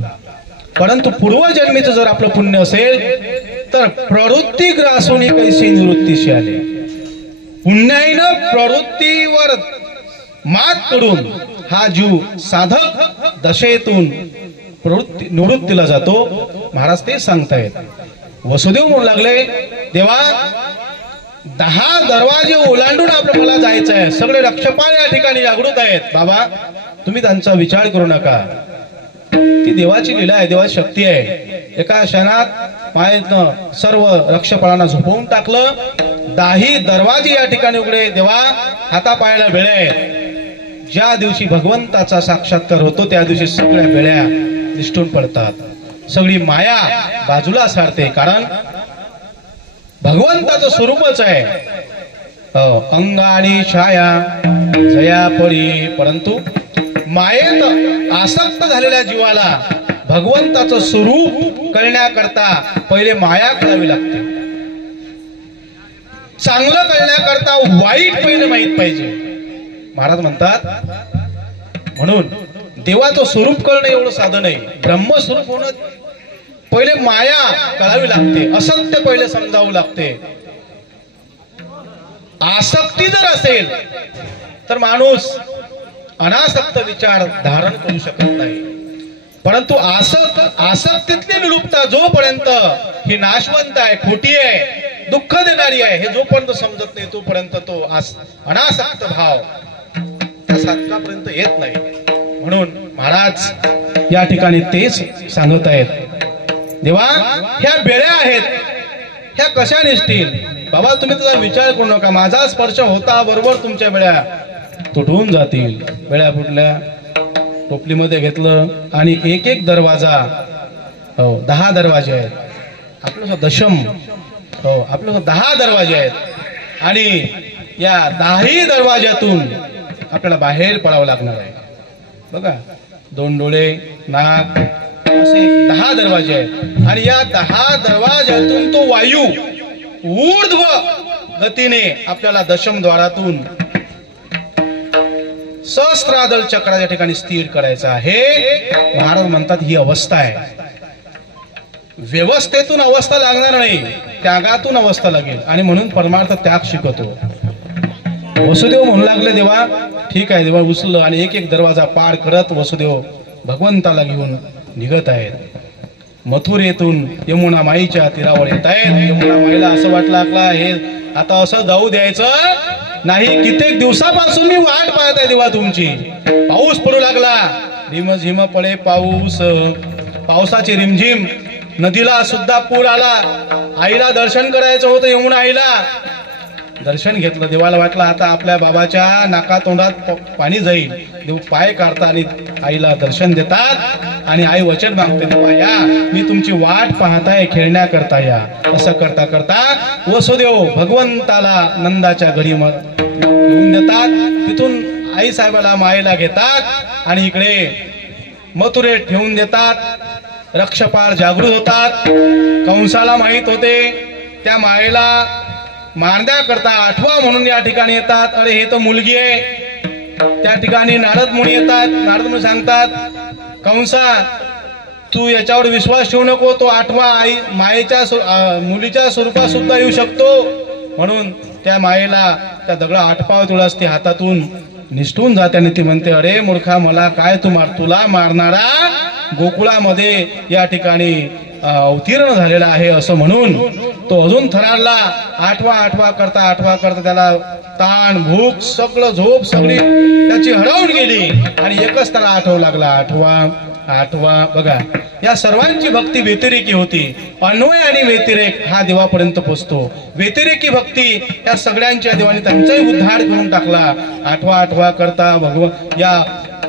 परंतु पूर्वजन्मीचं जर आपलं पुण्य असेल तर प्रवृत्ती ग्रासून कैसी निवृत्तीशी आले. पुण्याईनं प्रवृत्तीवर मात करून हा जीव साधक दशेतून निवृत्तीला जातो. महाराज ते सांगतायत. वसुदेव म्हणू लागले, देवा 10 दरवाजे ओलांडून मला जायचं आहे. सगळे रक्षपाल या ठिकाणी जागृत आहेत. बाबा तुम्ही त्यांचा विचार करू नका. ती देवाची लीला आहे, देवाची शक्ती आहे. एका क्षणात पायातनं सर्व रक्षपालांना झोपवून टाकलं. 10 दरवाजे या ठिकाणी उघडे. देवा हातापायाला बेड्या आहेत. ज्या दिवशी भगवंताचा साक्षात्कार होतो त्या दिवशी सगळ्या बेड्या निष्ठून पडतात, सगळी माया बाजूला सारते. कारण भगवंताचं स्वरूपच आहे. अंगाडी छाया जया पडी, परंतु मायेत आसक्त झालेल्या जीवाला भगवंताचं स्वरूप कळण्याकरता पहिले माया कळावी लागते. चांगलं कळण्याकरता वाईट पहिले माहित पाहिजे. महाराज म्हणतात, म्हणून देवाचं स्वरूप कळणं एवढं साधं नाही. ब्रह्मस्वरूप होणं पहिले माया कळावी लागते, असत्य पहिले समजावं लागते. आसक्ती जर असेल तर माणूस अनासक्त विचार धारण करू शकत नाही. परंतु आसक्तीतली निलुपता जोपर्यंत ही नाशवंत आहे, खोटी आहे, दुःख देणारी आहे, हे जोपर्यंत समजत नाही तोपर्यंत तो अनासक्त भाव त्या साधकापर्यंत येत नाही. म्हणून महाराज या ठिकाणी तेच सांगत आहेत, देवा ह्या बेड्या आहेत, ह्या कशा निसतील? बाबा तुम्ही त्याचा विचार करू नका. माझा स्पर्श होता बरोबर तुमच्या बेड्या तुटून जातील. बेड्या फुटल्या, टोपलीमध्ये घेतलं आणि एक एक दरवाजा, 10 दरवाजे आहेत आपलं, दशम, आपलं 10 दरवाजे आहेत आणि या 10ही दरवाज्यातून आपल्याला बाहेर पडावं लागणार आहे. बघा, 2 डोळे, नाक, असे 10 दरवाजे आहेत आणि या 10 दरवाज्यातून तो वायू ऊर्ध्व गतीने आपल्याला दशम द्वारातून सहस्त्रादल चक्राच्या ठिकाणी स्थिर करायचं आहे. महाराज म्हणतात ही अवस्था आहे. व्यवस्थेतून अवस्था लागणार नाही, त्यागातून अवस्था लागेल. आणि म्हणून परमार्थ त्याग शिकवतो. वसुदेव म्हणू लागले, देवा ठीक आहे. देवा उचललं आणि एक एक दरवाजा पार करत वसुदेव भगवंताला घेऊन निघत आहेत. मथुरेतून यमुना माईच्या तीरावर येत आहेत. यमुना माईला असं वाटलं आपला हे आता असं जाऊ द्यायचं नाही. कित्येक दिवसापासून मी वाट पाहत आहे देवा तुमची. पाऊस पडू लागला, रिमझिम पडे पाऊस, पावसाची रिमझिम, नदीला सुद्धा पूर आला. आईला दर्शन करायचं होतं, यमुना आईला दर्शन घेतलं. देवाला वाटलं आता आपल्या बाबाच्या नाका तोंडात पाणी जाईल. देव पाय काढतात आणि आईला दर्शन देतात आणि आई वचन मागते, देवा या, मी तुमची वाट पाहताय, खेळण्याकरता या. असं करता करता वसुदेव भगवंताला नंदाच्या घरी घेऊन देतात. तिथून आई साहेबाला मायेला घेतात आणि इकडे मथुरेत ठेवून देतात. रक्षपाल जागृत होतात. कंसाला माहित होते, त्या मायेला मारण्याकरता आठवा म्हणून या ठिकाणी येतात. अरे हे तर मुलगी आहे. त्या ठिकाणी नारद मुनी येतात. नारद मुनी सांगतात, कंसा तू याच्यावर विश्वास ठेवू नको, तो आठवा आई मायेच्या मुलीच्या स्वरूपात सुद्धा येऊ शकतो. म्हणून त्या मायेला त्या दगडा आठपाव तुळस ती हातातून निष्ठून जाते आणि ती म्हणते, अरे मूर्खा मला काय तुला मारणारा गोकुळामध्ये या ठिकाणी अवतीर्ण झालेला आहे. असं म्हणून तो अजून थरारला. आठवा करता त्याला ताण, भूक, सगळं झोप सगळी त्याची हरवून गेली आणि एकच त्याला आठवू लागला, आठवा. बघा, या सर्वांची भक्ती व्यतिरेकी होती. अन्वय आणि व्यतिरेक हा देवापर्यंत पोहोचतो. व्यतिरेकी भक्ती या सगळ्यांच्या देवाने त्यांचाही उद्धार करून टाकला. आठवा करता या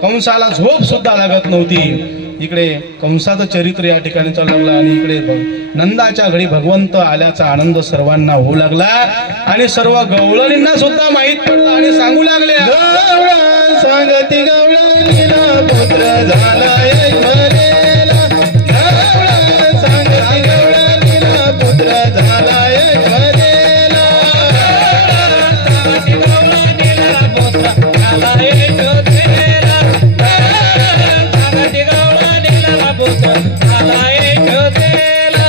कंसाला झोप सुद्धा लागत नव्हती. इकडे कंसाचं चरित्र या ठिकाणी चालू लागलं आणि इकडे नंदाच्या घरी भगवंत आल्याचा आनंद सर्वांना होऊ लागला आणि सर्व गवळणींना सुद्धा माहित पडलं आणि सांगू लागले, सांगती गवळणीला पुत्र झाला एक भरेला. सांगती गवळणीला पुत्र झाला एक भरेला. सांगती गवळणीला पुत्र झाला एक भरेला. सांगती गवळणीला पुत्र झाला एक भरेला.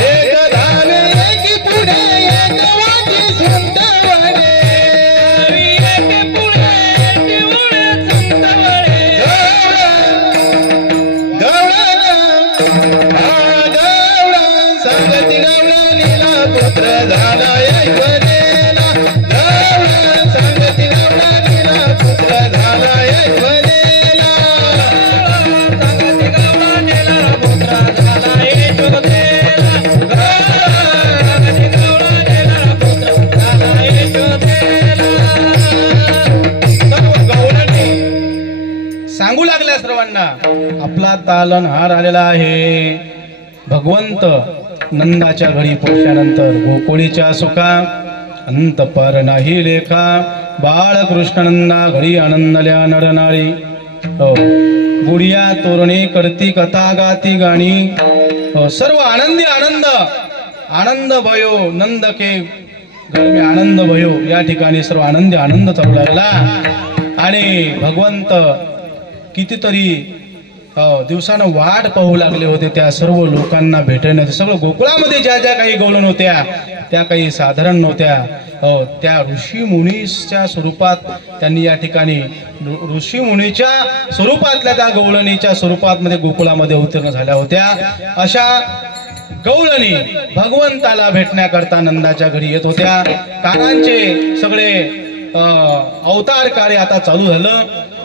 एक धावे एक पुढे एक वाटी सुंद वडे. एक पुढे एक उडे सुंद वडे. गवळण सांगती गवळणीला पुत्र झाला एक भरेला. गवळण सांगती गवळणीला पुत्र झाला एक भरेला. सांगती गवळणीला पुत्र झाला एक भरेला. सांगती गवळणीला पुत्र झाला एक भरेला. सर्व गवळणी सांगू लागल्या सर्वांना, आपला तालनहार आलेला आहे. भगवंत नंदाच्या घरी पोहोचल्यानंतर गोकुळीच्या सुखा अंत पर नाही लेखा. बाळकृष्ण नंदा घरी आनंदल्या नरनारी. गुडिया तोरणे करती कथा गाती गाणी. सर्व आनंदी आनंद आनंद भयो नंद के घर में आनंद भयो. या ठिकाणी सर्व आनंदी आनंद चालू लागला. आणि भगवंत कितीतरी दिवसानं वाट पाहू लागले होते त्या सर्व लोकांना भेटण्याचे. सगळं गोकुळामध्ये ज्या ज्या काही गवळण होत्या त्या काही साधारण नव्हत्या. त्या ऋषी मुनीच्या स्वरूपात त्यांनी या ठिकाणी ऋषी मुनीच्या स्वरूपातल्या त्या गवळणीच्या स्वरूपात मध्ये गोकुळामध्ये अवतीर्ण झाल्या होत्या. अशा गवळणी भगवंताला भेटण्याकरता नंदाच्या घरी येत होत्या. कानांचे सगळे अवतार कार्य आता चालू झालं.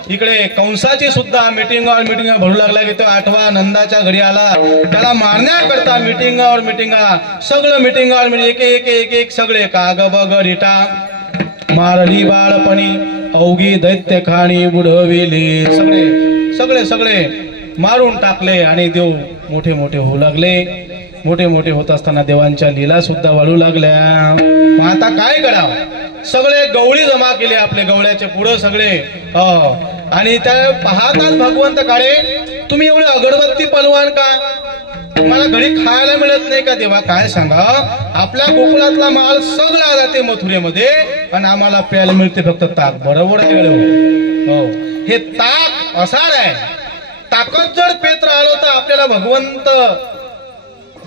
इकडे कंसाची सुद्धा मिटिंगावर भरू लागला की तो 8वा नंदाच्या घरी आला. त्याला मारण्याकरता मिटिंगा सगळं मिटिंगावर एक सगळे काग बग रिटा मारली बाळपणी अवघी दैत्य खाणी बुडविली. सगळे मारून टाकले आणि देव मोठे होऊ लागले. मोठे होत असताना देवांच्या लीला सुद्धा वाढू लागल्या. मग आता काय करावं? सगळे गवळी जमा केले आपले गवळ्याचे पुढं सगळे. आणि त्या पाहतात भगवंत काळे तुम्ही एवढे अगरबत्ती पलवान का? तुम्हाला घरी खायला मिळत नाही का? देवा काय सांगा, आपल्या गोकुळातला माल सगळा जाते मथुरेमध्ये आणि आम्हाला प्यायला मिळते फक्त ताक. बरोबर आहे हो. हे ताक असार आहे. ताकद जर पेत राहिलो तर आपल्याला भगवंत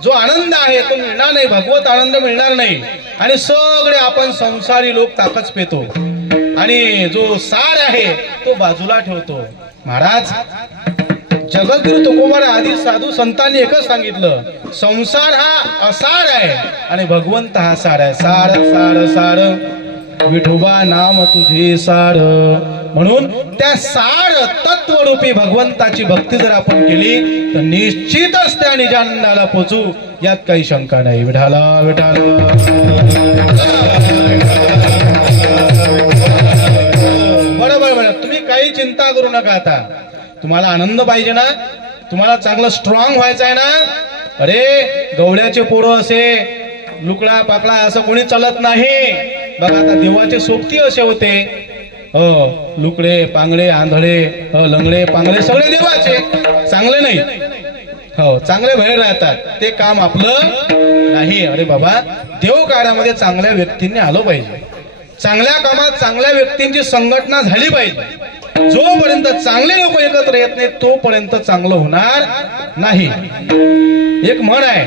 जो आनंद आहे तो मिळणार नाही. भगवत आनंद मिळणार नाही. आणि सगळे आपण संसारी लोक ताकच पेतो आणि जो सार आहे तो बाजूला ठेवतो. महाराज जगद्गुरु तुकोबाने आधी साधू संतांनी एकच सांगितलं, संसार हा असार आहे आणि भगवंत हा सार आहे. सार विठोबा नाम तुझे सार. म्हणून त्या सार तत्वरूपी भगवंताची भक्ती जर आपण केली तर निश्चितच त्या निजानंदाला पोचू, यात काही शंका नाही. विठाला बरोबर. तुम्ही काही चिंता करू नका. आता तुम्हाला आनंद पाहिजे ना, तुम्हाला चांगलं स्ट्रॉंग व्हायचं आहे ना. अरे गवळ्याचे पोरं असे लुकडा पाकडा असं कोणी चालत नाही. बघा आता देवाचे सोबती असे होते. लुकडे पांगडे आंधळे लंगडे पांगडे सगळे देवाचे. चांगले नाही. चांगले बाहेर राहतात. ते काम आपलं नाही. अरे बाबा देव कार्यामध्ये चांगल्या व्यक्तींनी आलं पाहिजे. चांगल्या कामात चांगल्या व्यक्तींची संघटना झाली पाहिजे. जोपर्यंत चांगले लोक एकत्र येत नाही तोपर्यंत चांगलं होणार नाही. एक म्हण आहे,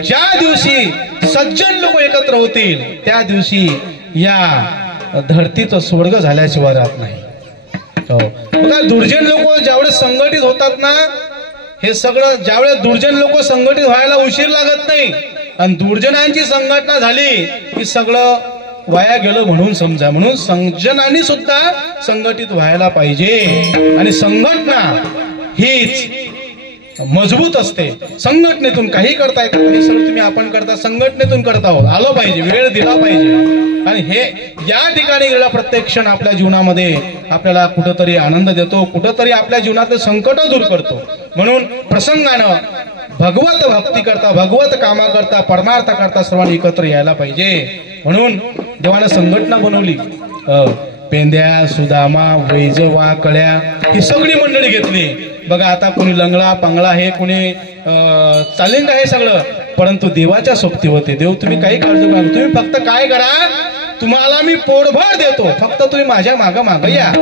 ज्या दिवशी सज्जन लोक एकत्र होतील त्या दिवशी या धरतीचं स्वर्ग झाल्याशिवाय राहत नाही. बघा दुर्जन लोक ज्यावेळेस संघटित होतात ना, हे सगळं ज्यावेळेस दुर्जन लोक संघटित व्हायला उशीर लागत नाही आणि दुर्जनांची संघटना झाली की सगळं वाया गेलं म्हणून समजा. म्हणून सज्जनांनी सुद्धा संघटित व्हायला पाहिजे आणि संघटना हीच मजबूत असते. संघटनेतून काही करता येत नाही. सगळं तुम्ही आपण करता संघटनेतून करता आहोत. आलं पाहिजे, वेळ दिला पाहिजे. आणि हे या ठिकाणी गेला प्रत्येक क्षण आपल्या जीवनामध्ये आपल्याला कुठंतरी आनंद देतो, कुठंतरी आपल्या जीवनातले संकट दूर करतो. म्हणून प्रसंगानं भगवत भक्ती करता, भगवत कामा करता, परमार्थ करता सर्वांनी एकत्र यायला पाहिजे. म्हणून देवानं संघटना बनवली. पेंद्या सुदामा वैजवा कळ्या ही सगळी मंडळी घेतली. बघा आता कोणी लंगडा पांगळा आहे, कोणी चालिंग आहे सगळं, परंतु देवाच्या सोबती होते. देव तुम्ही काही काळजी करा, तुम्ही फक्त काय करा, तुम्हाला मी पोटभर देतो, फक्त तुम्ही माझ्या माग माग या.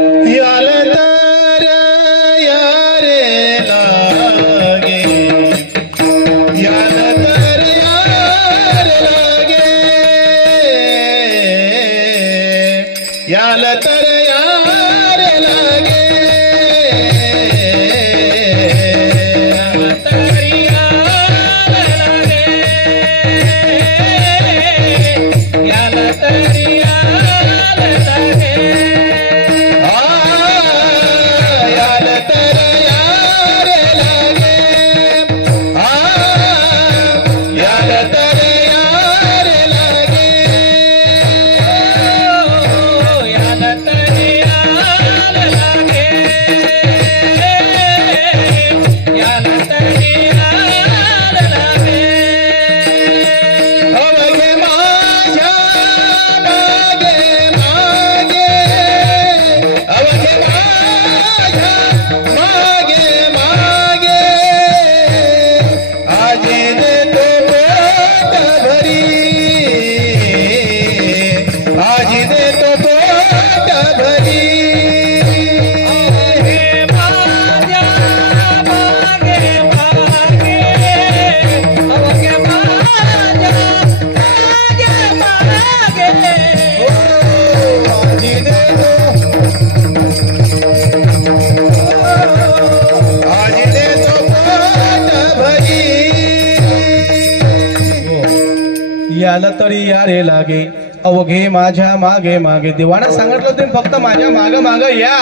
आलं तरी यारे लागे, अवघे माझ्या मागे मागे. देवानं सांगितलं तुम्ही फक्त माझ्या माग माग या,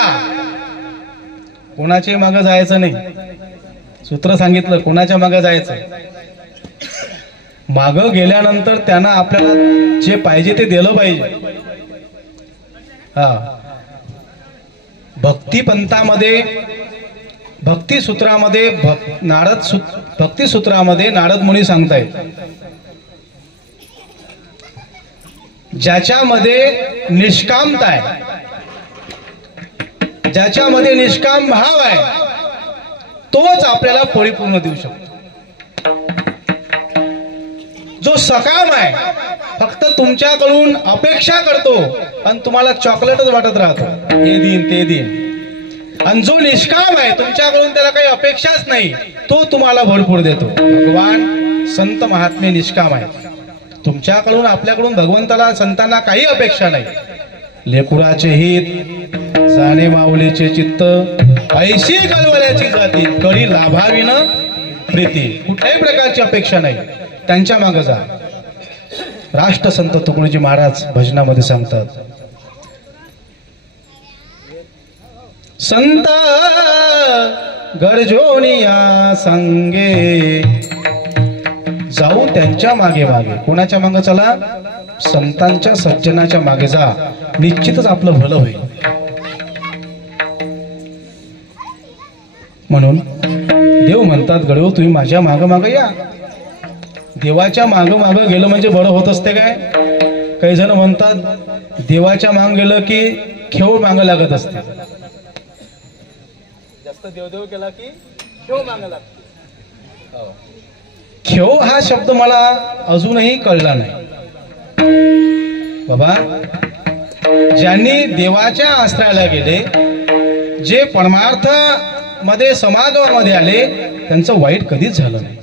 कोणाच्या माग जायचं नाही. सूत्र सांगितलं कोणाच्या माग जायचं. माग गेल्यानंतर त्यांना आपल्याला जे पाहिजे ते दिलं पाहिजे. हा, भक्तिपंथामध्ये भक्तिसूत्रामध्ये भक्तिसूत्रामध्ये नारद मुनी सांगतायत, ज्याच्यामध्ये निष्कामता आहे, ज्याच्यामध्ये निष्काम भाव आहे, तोच आपल्याला परिपूर्ण देऊ शकतो. जो सकाम आहे, फक्त तुमच्याकडून अपेक्षा करतो आणि तुम्हाला चॉकलेटच वाटत राहतो, हे देईन ते देईन. आणि जो निष्काम आहे, तुमच्याकडून त्याला काही अपेक्षाच नाही, तो तुम्हाला भरपूर देतो. भगवान संत महात्मे निष्काम आहे. तुमच्याकडून आपल्याकडून भगवंताला संतांना काही अपेक्षा नाही. लेकुराचे हित जाणे माऊलीचे चित्त, ऐशी कळवल्याची जाती करी लाभाविन प्रीती. कुठल्याही प्रकारची अपेक्षा नाही, त्यांच्या मागे जा. राष्ट्रसंत तुकडोजी महाराज भजनामध्ये सांगतात, संत गरजोनिया संगे, जाऊ त्यांच्या मागे मागे. कोणाच्या मागे चला? संतांच्या सज्जनाच्या मागे जा, निश्चितच आपलं भलं होईल. म्हणून देव म्हणतात, गडो तुम्ही माझ्या माग माग या. देवाच्या माग माग गेलं म्हणजे बरं होत असते काय? काही जण म्हणतात देवाच्या माग गेलं की खेळ माग लागत असते. जास्त देवदेव केला की खेळ माग लागते. खेळ हा शब्द मला अजूनही कळला नाही. बाबा, ज्यांनी देवाच्या आश्रयाला गेले, जे परमार्थ मध्ये समागमामध्ये आले, त्यांचं वाईट कधीच झालं नाही.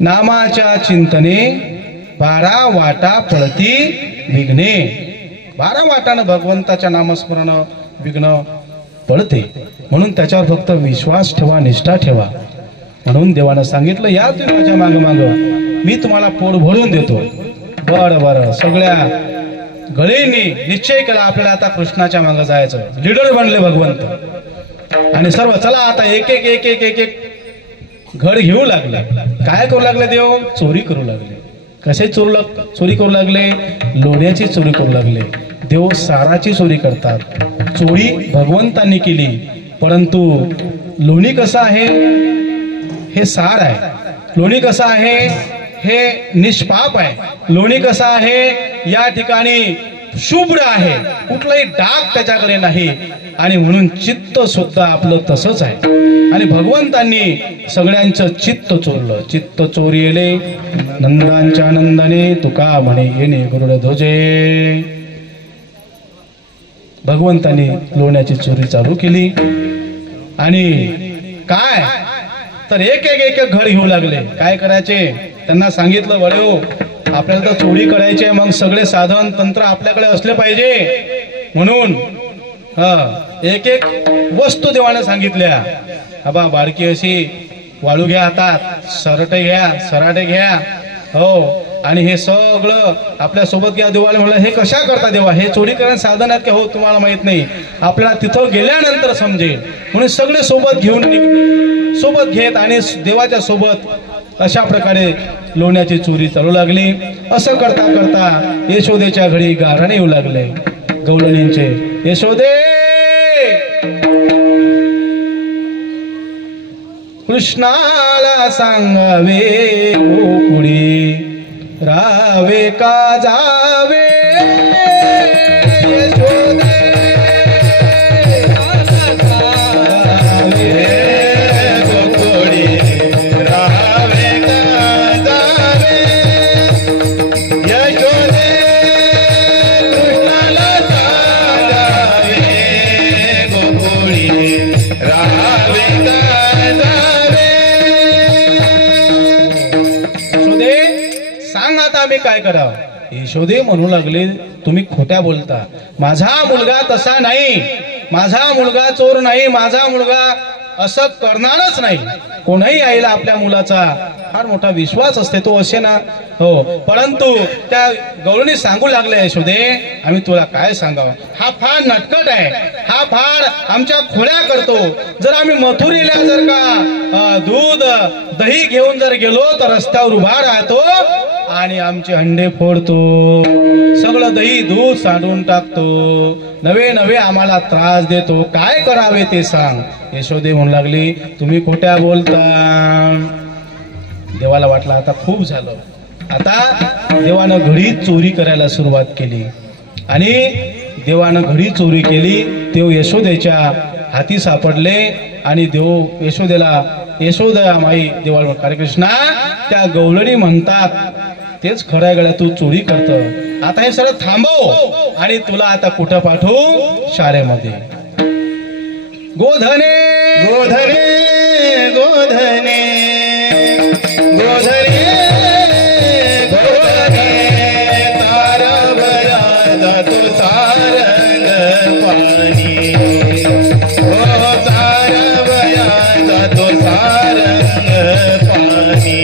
नामाच्या चिंतने 12 वाटा पळती विघ्ने. 12 वाटानं भगवंताच्या नामस्मरण विघ्न पळते. म्हणून त्याच्यावर फक्त विश्वास ठेवा, निष्ठा ठेवा. म्हणून देवानं सांगितलं, या तुम्ही माझ्या माग माग, मी तुम्हाला पोट भरून देतो. बरं बरं, सगळ्या गळेंनी निश्चय केला आपल्याला आता कृष्णाच्या मागे जायचं. लीडर बनले भगवंत. आणि सर्व चला आता एक एक एक एक एक एक घर घेऊ लागले. काय करू लागले देव? चोरी करू लागले. कसे चोरी करू लागले? लोण्याची चोरी करू लागले. देव साराची चोरी करतात. चोरी भगवंतांनी केली, परंतु लोणी कसं आहे? हे सार आहे. लोणी कसं आहे? हे निष्पाप आहे. लोणी कसं आहे? या ठिकाणी शुभ्र आहे, कुठलाही डाग त्याच्याकडे नाही. आणि म्हणून चित्त सुद्धा आपलं तसंच आहे. आणि भगवंतांनी सगळ्यांचं चित्त चोरलं. चित्त चोरीले नंदांच्या नंदने, तुका म्हणे येणे गरुड ध्वजे. भगवंतांनी लोण्याची चोरी चालू केली. आणि काय तर एक एक एक एक घर घेऊ लागले. काय करायचे? त्यांना सांगितलं, वड्यो आपल्याला तर चोरी करायची आहे, मग सगळे साधन तंत्र आपल्याकडे असले पाहिजे. म्हणून एक एक वस्तू देवाने सांगितल्या. बाबा, बारकी अशी वाळू घ्या हातात, सरटे घ्या, सराटे घ्या, हो, आणि हे सगळं आपल्या सोबत घ्या. देवाला म्हणलं, हे कशा करता देवा? हे चोरी करण्याचे साधन आहेत का? हो, तुम्हाला माहित नाही, आपल्याला तिथं गेल्यानंतर समजेल. म्हणून सगळे सोबत घेऊन सोबत घेत आणि देवाच्या सोबत अशा प्रकारे लोण्याची चोरी चालू लागली. असं करता करता यशोदेच्या घरी गाराणे येऊ लागले. गवळणींचे, यशोदे कृष्णाला सांगावे, गोकुळी रावे का जावे. काय करावं? यशोदे म्हणू लागले, तुम्ही खोट्या बोलता. माझा मुलगा तसा नाही, माझा मुलगा चोर नाही, माझा मुलगा असं करणारच नाही. कोणाही आईला आपल्या मुलाचा फार मोठा विश्वास असते, तो असे ना हो. परंतु त्या गवळणी सांगू लागल्या, यशोदे आम्ही तुला काय सांगावं, हा फार नटखट आहे, हा फार आमच्या खोड्या करतो. जर आम्ही मथुरीला जर का दूध दही घेऊन जर गेलो तर रस्त्यावर उभा राहतो आणि आमचे हंडे फोडतो, सगळं दही दूध सांडून टाकतो, नवे नवे आम्हाला त्रास देतो, काय करावे ते सांग. यशोदे म्हणू लागली, तुम्ही खोट्या बोलता. देवाला वाटलं आता खूप झालं. आता देवानं घडी चोरी करायला सुरुवात केली आणि देवानं घडी चोरी केली. देव यशोदेच्या हाती सापडले आणि देव यशोदा माई देवाला अरे कृष्णा, त्या गवळणी म्हणतात तेच खऱ्या गळ्या तू चोरी करत. आता हे सगळं थांबव आणि तुला आता कुठं पाठवू, शाळेमध्ये. गोधने गोधने गोधने गोधने गोधने तारावया जातो सारंग पाणी, हो तारावया जातो सारंग पाणी.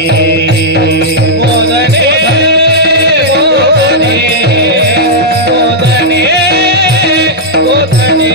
गोधने गोधने गोधने गोधने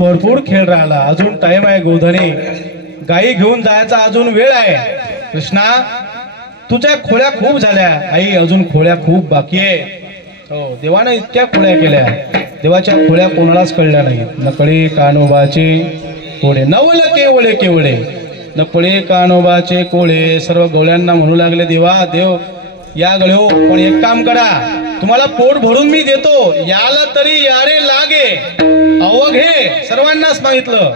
भरपूर खेळ राहिला, अजून टाइम आहे. गोधने गाई घेऊन जायचा अजून वेळ आहे. कृष्णा तुझ्या खोड्या खूप झाल्या, आई अजून खोड्या खूप बाकी आहे. हो देवानं इतक्या खोड्या केल्या, देवाच्या खोड्या कोणालाच कळल्या नाही. नकळे कानोबाचे कोळे नवल केवळे केवळे, नकळे कानोबाचे कोळे. सर्व गवळ्यांना म्हणू लागले, देव या गळ्यो, पण एक काम करा, तुम्हाला पोट भरून मी देतो, याला तरी यारे लागे. अवघे सर्वांनाच मागितलं.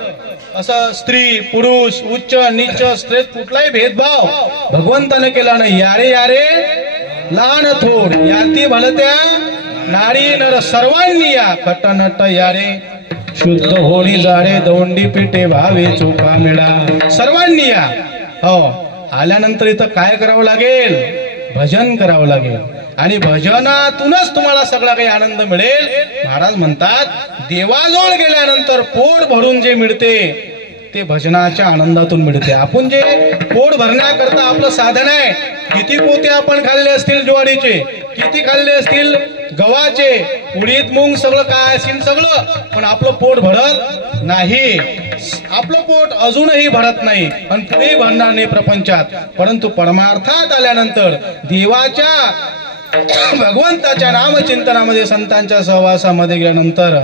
असं स्त्री पुरुष उच्च नीच स्त्रेत कुठलाही भेदभाव भगवंताने केला नाही. यारे यारे लहान थोड याती भलत्या नारी नर सर्वांनी या खट नट यारे शुद्ध होळी जाळे दौंडी पिटे भावे चोखा मेळा. सर्वांनी या. हो आल्यानंतर इथं काय करावं लागेल, भजन करावं लागेल आणि भजनातूनच तुम्हाला सगळा काही आनंद मिळेल. महाराज म्हणतात देवाजवळ गेल्यानंतर पोट भरून जे मिळते ते भजनाच्या आनंदातून मिळते. आपण जे पोट भरण्याकरता आपलं साधन आहे, किती पोते आपण खाल्ले असतील ज्वारीचे, किती खाल्ले असतील गव्हाचे, उडीद मूग सगळं काय असेल सगळं, पण आपलं पोट भरत नाही. आपलं पोट अजूनही भरत नाही आणि पुढे भरणार नाही प्रपंचात. परंतु परमार्थात आल्यानंतर देवाच्या भगवंताच्या नामचिंतनामध्ये संतांच्या सहवासामध्ये गेल्यानंतर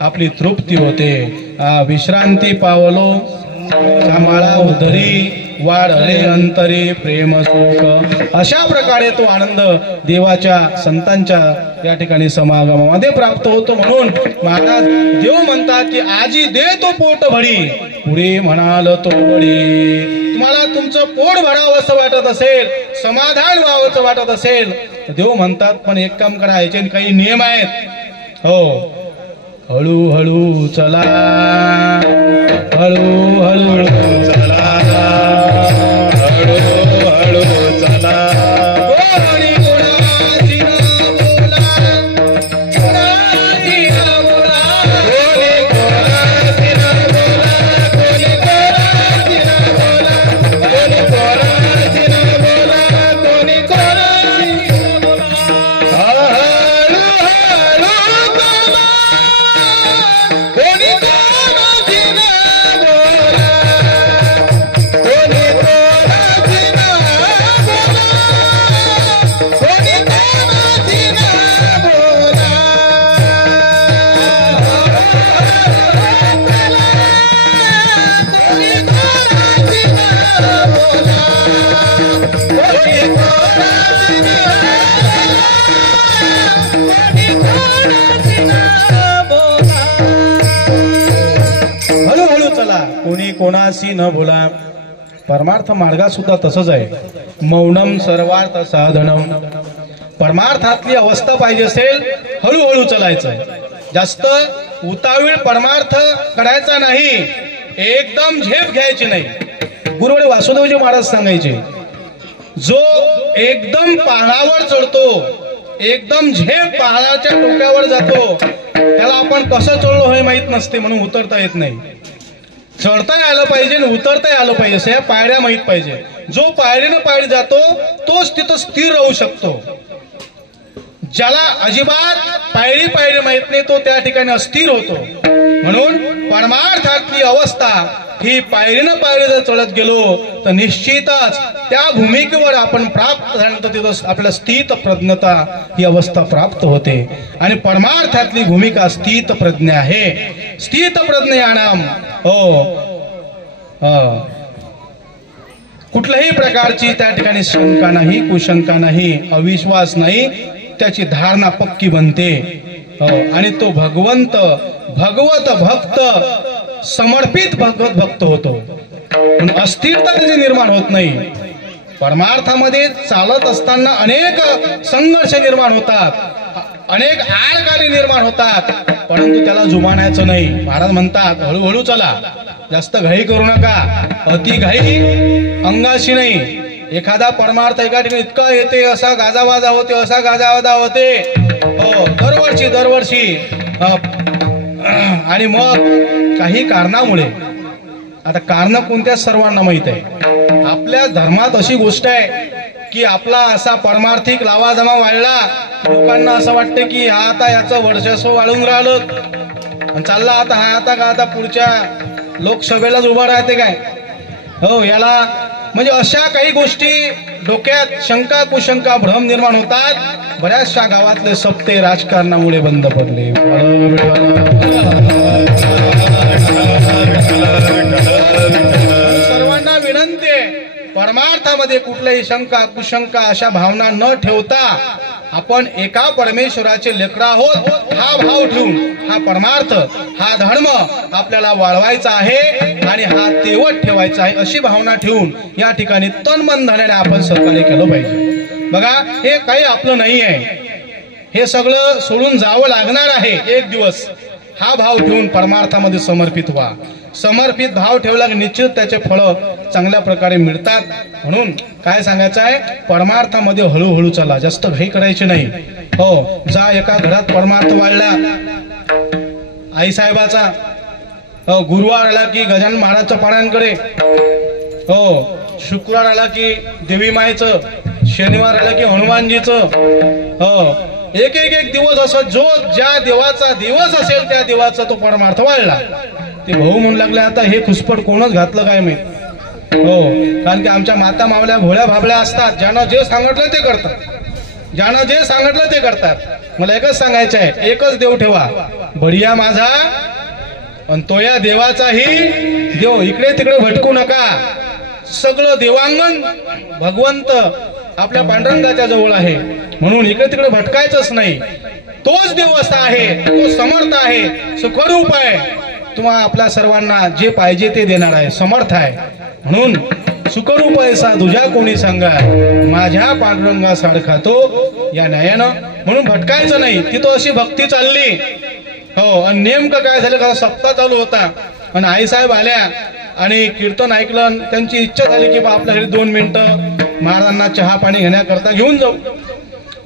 आपली तृप्ती होते. विश्रांती पावलो कामाळा उदरी वाढले अंतरी प्रेम सुख. अशा प्रकारे तो आनंद देवाच्या संतांच्या या ठिकाणी समागमामध्ये प्राप्त होतो. म्हणून महाराज देव म्हणतात की आजी दे तो पोट भरी, पुढे म्हणाल तो वडी. तुम्हाला तुमचं पोट भरावं असं वाटत असेल, समाधान व्हावं असं वाटत असेल, देव म्हणतात पण एक काम करा, याचे काही नियम आहेत. हो हळूहळू चला, हळूहळू चला, हळूहळू हळूहळू चला, कोणी कोणाशी न बोला. परमार्थ मार्गात सुद्धा तसंच आहे. मौनम सर्वार्थ साधनम. परमार्थातली अवस्था पाहिजे असेल हळूहळू चालायचं. जास्त उतावीळ परमार्थ करायचा नाही, एकदम झेप घ्यायची नाही. गुरुवडे वासुदेवजी महाराज सांगायचे, जो एकदम पहाडावर चढतो, एकदम झेप पहाडाच्या टोकावर जातो, त्याला आपण कसं चढलो हे माहित नसते, म्हणून उतरता येत नाही. चढताही आलं पाहिजे आणि उतरताही आलं पाहिजे, अशा पायऱ्या माहित पाहिजे. जो पायरीनं पायरी जातो तोच तिथं स्थिर राहू शकतो. ज्याला अजिबात पायरी पायरी माहित नाही तो त्या ठिकाणी अस्थिर होतो. म्हणून परमार्थातली अवस्था ही पायरीनं पायरी जर चढत गेलो तर निश्चितच त्या भूमिकेवर आपण प्राप्त झाल्यानंतर तिथं आपल्याला स्थित प्रज्ञता ही अवस्था प्राप्त होते. आणि परमार्थातली भूमिका स्थित प्रज्ञ आहे. स्थित प्रज्ञानाम कुठल्याही प्रकारची त्या ठिकाणी शंका नाही, कुशंका नाही, अविश्वास नाही, त्याची धारणा पक्की बनते. आणि तो भगवंत भगवत भक्त समर्पित भगवत भक्त होतो. पण अस्थिरता त्याची निर्माण होत नाही. परमार्थामध्ये चालत असताना अनेक संघर्ष निर्माण होतात, अनेक आडकाठी निर्माण होतात, परंतु त्याला जुमानायचं नाही. महाराज म्हणतात हळूहळू चला, जास्त घाई करू नका. अति घाई अंगाशी नाही. एखादा परमार्थ एका ठिकाणी इतका येते, असा गाजावाजा होते, असा गाजावाजा होते दरवर्षी आणि मग काही कारणामुळे, आता कारण कोणत्या सर्वांना माहित आहे. आपल्या धर्मात अशी गोष्ट आहे की आपला असा परमार्थिक लावाजमा वाढला, लोकांना असं वाटतं की हा आता याचं वर्चस्व वाढून राहिलं आणि चालला आता हा आता का आता पुढच्या लोकसभेलाच उभा राहते काय. याला म्हणजे अशा काही गोष्टी डोक्यात शंका कुशंका भ्रम निर्माण होतात. बऱ्याचशा गावातले सप्ते राजकारणामुळे बंद पडले. सर्वांना विनंती आहे, परमार्थामध्ये कुठल्याही शंका कुशंका अशा भावना न ठेवता आपण एका परमेश्वराचे लेकरं आहोत हा भाव ठेवून हा परमार्थ हा धर्म आपल्याला वाढवायचा आहे आणि हा तेवत ठेवायचा आहे अशी भावना ठेवून या ठिकाणी तन मन धनाने आपण सहकार्य केलं पाहिजे. बघा, हे काही आपलं नाही आहे, हे सगळं सोडून जावं लागणार आहे एक दिवस. हा भाव ठेवून परमार्थामध्ये समर्पित व्हा. समर्पित भाव ठेवला की निश्चित त्याचे फळ चांगल्या प्रकारे मिळतात. म्हणून काय सांगायचं आहे, परमार्थामध्ये हळूहळू चला, जास्त घाई करायची नाही. जा एका घरात परमार्थ वाढला, आई साहेबाचा, गुरुवार आला की गजानन महाराजच्या पारायणकडे, शुक्रवार आला की देवी मायचं, शनिवार आला की हनुमानजीचं, एक एक एक दिवस असं जो ज्या देवाचा दिवस असेल त्या देवाचा तो परमार्थ वाढला. ते भाऊ म्हणू लागले आता हे खुसपट कोणच घातलं काय माहित. कारण की आमच्या माता मावल्या भोळ्या भाबल्या असतात, ज्यानं जे सांगितलं ते करतात, ज्यानं जे सांगितलं ते करतात. मला एकच सांगायचं आहे, एकच देव ठेवा, बढिया माझा आणि तो या देवाचाही देव. इकडे तिकडे भटकू नका. सगळं देवांगण भगवंत आपल्या पांडुरंगाच्या जवळ आहे, म्हणून इकडे तिकडे भटकायचंच नाही. तोच देव असा आहे, तो समर्थ आहे, सुखरूप आहे, तुम्हाला आपल्या सर्वांना जे पाहिजे ते देणार आहे, समर्थ आहे. म्हणून सुखरूप ऐसा तुझ्या कोणी सांगा, माझ्या पांडुरंगा सारखा तो या न्यायानं. म्हणून भटकायचं नाही. तिथं अशी भक्ती चालली. आणि नेमकं काय झालं का, सप्ताह चालू होता आणि आईसाहेब आल्या आणि कीर्तन ऐकलं. त्यांची इच्छा झाली की बा आपल्या घरी 2 मिनिटं महाराजांना चहा पाणी घेण्याकरता घेऊन जाऊ.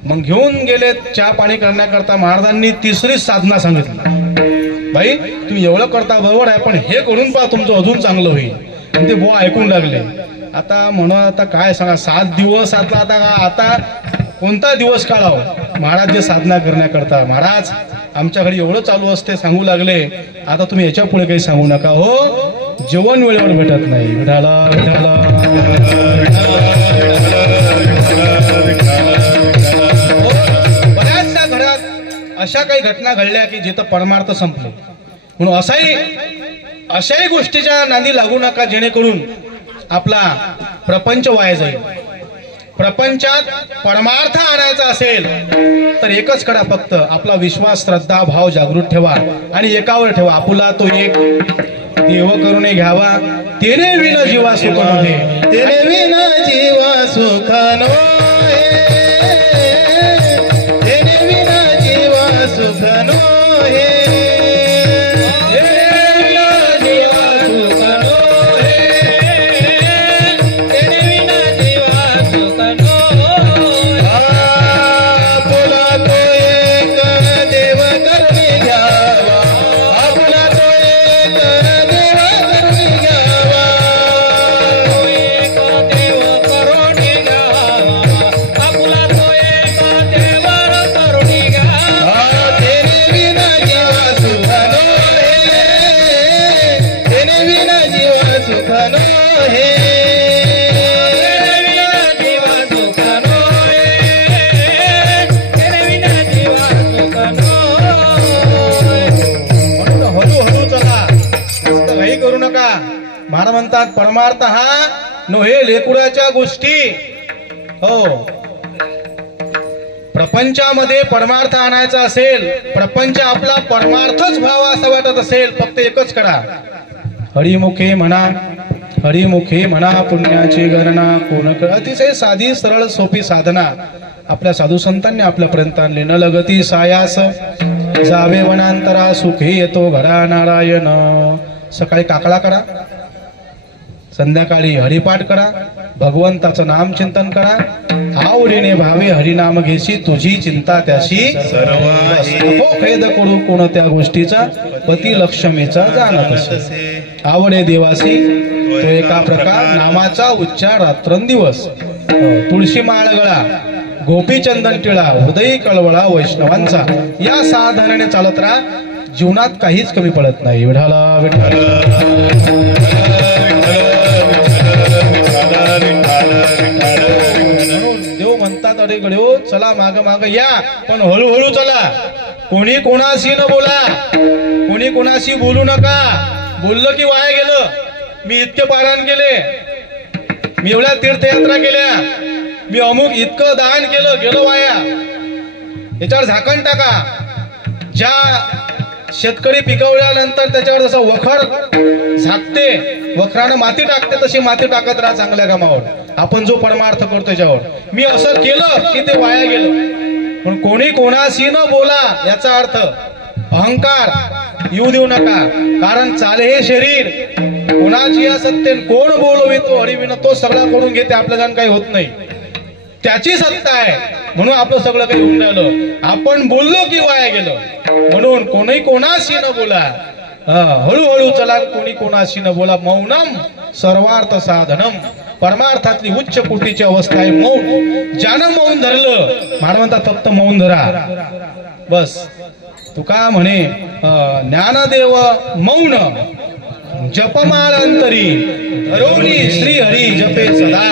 मग घेऊन गेले चहा पाणी करण्याकरता. महाराजांनी तिसरी साधना सांगितली, भाई तुम्ही एवढं करता बरोबर आहे, पण हे करून पहा तुमचं अजून चांगलं होईल. आणि ते बुवा ऐकून लागले. आता म्हणून आता काय सांगा, 7 दिवस आता कोणता दिवस काढावं महाराज जे साधना करण्याकरता. महाराज आमच्या घरी एवढं चालू असते सांगू लागले, आता तुम्ही याच्या पुढे काही सांगू नका. हो, जेवण वेळेवर भेटत नाही. बऱ्याचशा घरात अशा काही घटना घडल्या की जिथं परमार्थ संपले. म्हणून अशाही गोष्टीच्या नादी लागू नका जेणेकरून आपला प्रपंच वाया जाईल. प्रपंचात परमार्थ आणायचा असेल तर एकच करा, फक्त आपला विश्वास श्रद्धा भाव जागृत ठेवा आणि एकावर ठेवा, आपुला तो एक देव करून घ्यावा, तेने विना जीवा सुख नव्हे, तेने विना जीवा सुख नोहे, तेने विना जीवा सुख नोहे, महाराज म्हणतात परमार्थ हा नोहे लेकुराच्या गोष्टी. हो, प्रपंचामध्ये परमार्थ आणायचा असेल, प्रपंच आपला परमार्थच व्हावा असं वाटत असेल, फक्त एकच करा, हरिमुखे म्हणा, हरिमुखे म्हणा, पुण्याची गणना कोण कर. अतिशय साधी सरळ सोपी साधना आपल्या साधू संतांनी आपल्यापर्यंत आणली. न लगती सायास जावे वनांतरा, सुखी येतो घरा नारायण. सकाळी काकळा करा, संध्याकाळी हरिपाठ करा, भगवंताचं नाम चिंतन करा, आवडीने भावे हरिनाम घेशी, तुझी चिंता त्याशी सर्व खेद करू कोणत्या गोष्टीचा, पती लक्ष्मीचा जाणत असे. आवडे देवासी तो एका प्रकार नामाचा उच्चार रात्रंदिवस. तुळशी माळ गळा, गोपीचंदन टिळा, हृदयी कळवळा वैष्णवांचा. या साधनाने चालत राहा, जीवनात काहीच कमी पडत नाही. विठाला विठाला. देव म्हणतात अरे गड्यो चला माग माग या, पण हळूहळू चला. कोणी कोणाशी न बोला, कोणी कोणाशी बोलू नका. बोललं की वाया गेलं. मी इतके पारायण केले, मी एवढ्या तीर्थयात्रा केल्या, मी अमुक इतकं दान केलं, गेलं वाया. याच्यावर झाकण टाका. ज्या शेतकरी पिकवल्यानंतर त्याच्यावर जसं वखर झाकते, वखरानं माती टाकते, तशी माती टाकत राहा चांगल्या कामावर. आपण जो परमार्थ करतो त्याच्यावर. मी असं केलं की ते वाया गेलं. पण कोणी कोणाशी न बोला याचा अर्थ अहंकार येऊ देऊ नका. कारण चाले हे शरीर कोणाची या सत्तेन कोण बोलवितो हरिविन तो सगळा करून घेते. आपल्याला काही होत नाही, त्याची सत्ता आहे म्हणून आपलं सगळं काही होऊन राहिलं. आपण बोललो की वाया गेलं. म्हणून कोणी कोणाशी न बोला, हळूहळू चला, कोणी कोणाशी न बोला. मौनम सर्वार्थ साधनम. परमार्थातली उच्च कोटीची अवस्था आहे मौन. ज्यानं मौन धरलं, महाराज म्हणतात फक्त मौन धरा बस. तुका म्हणे ज्ञानदेव मौन जपमाळ अंतरी, हरोनी श्री हरी जपे सदा.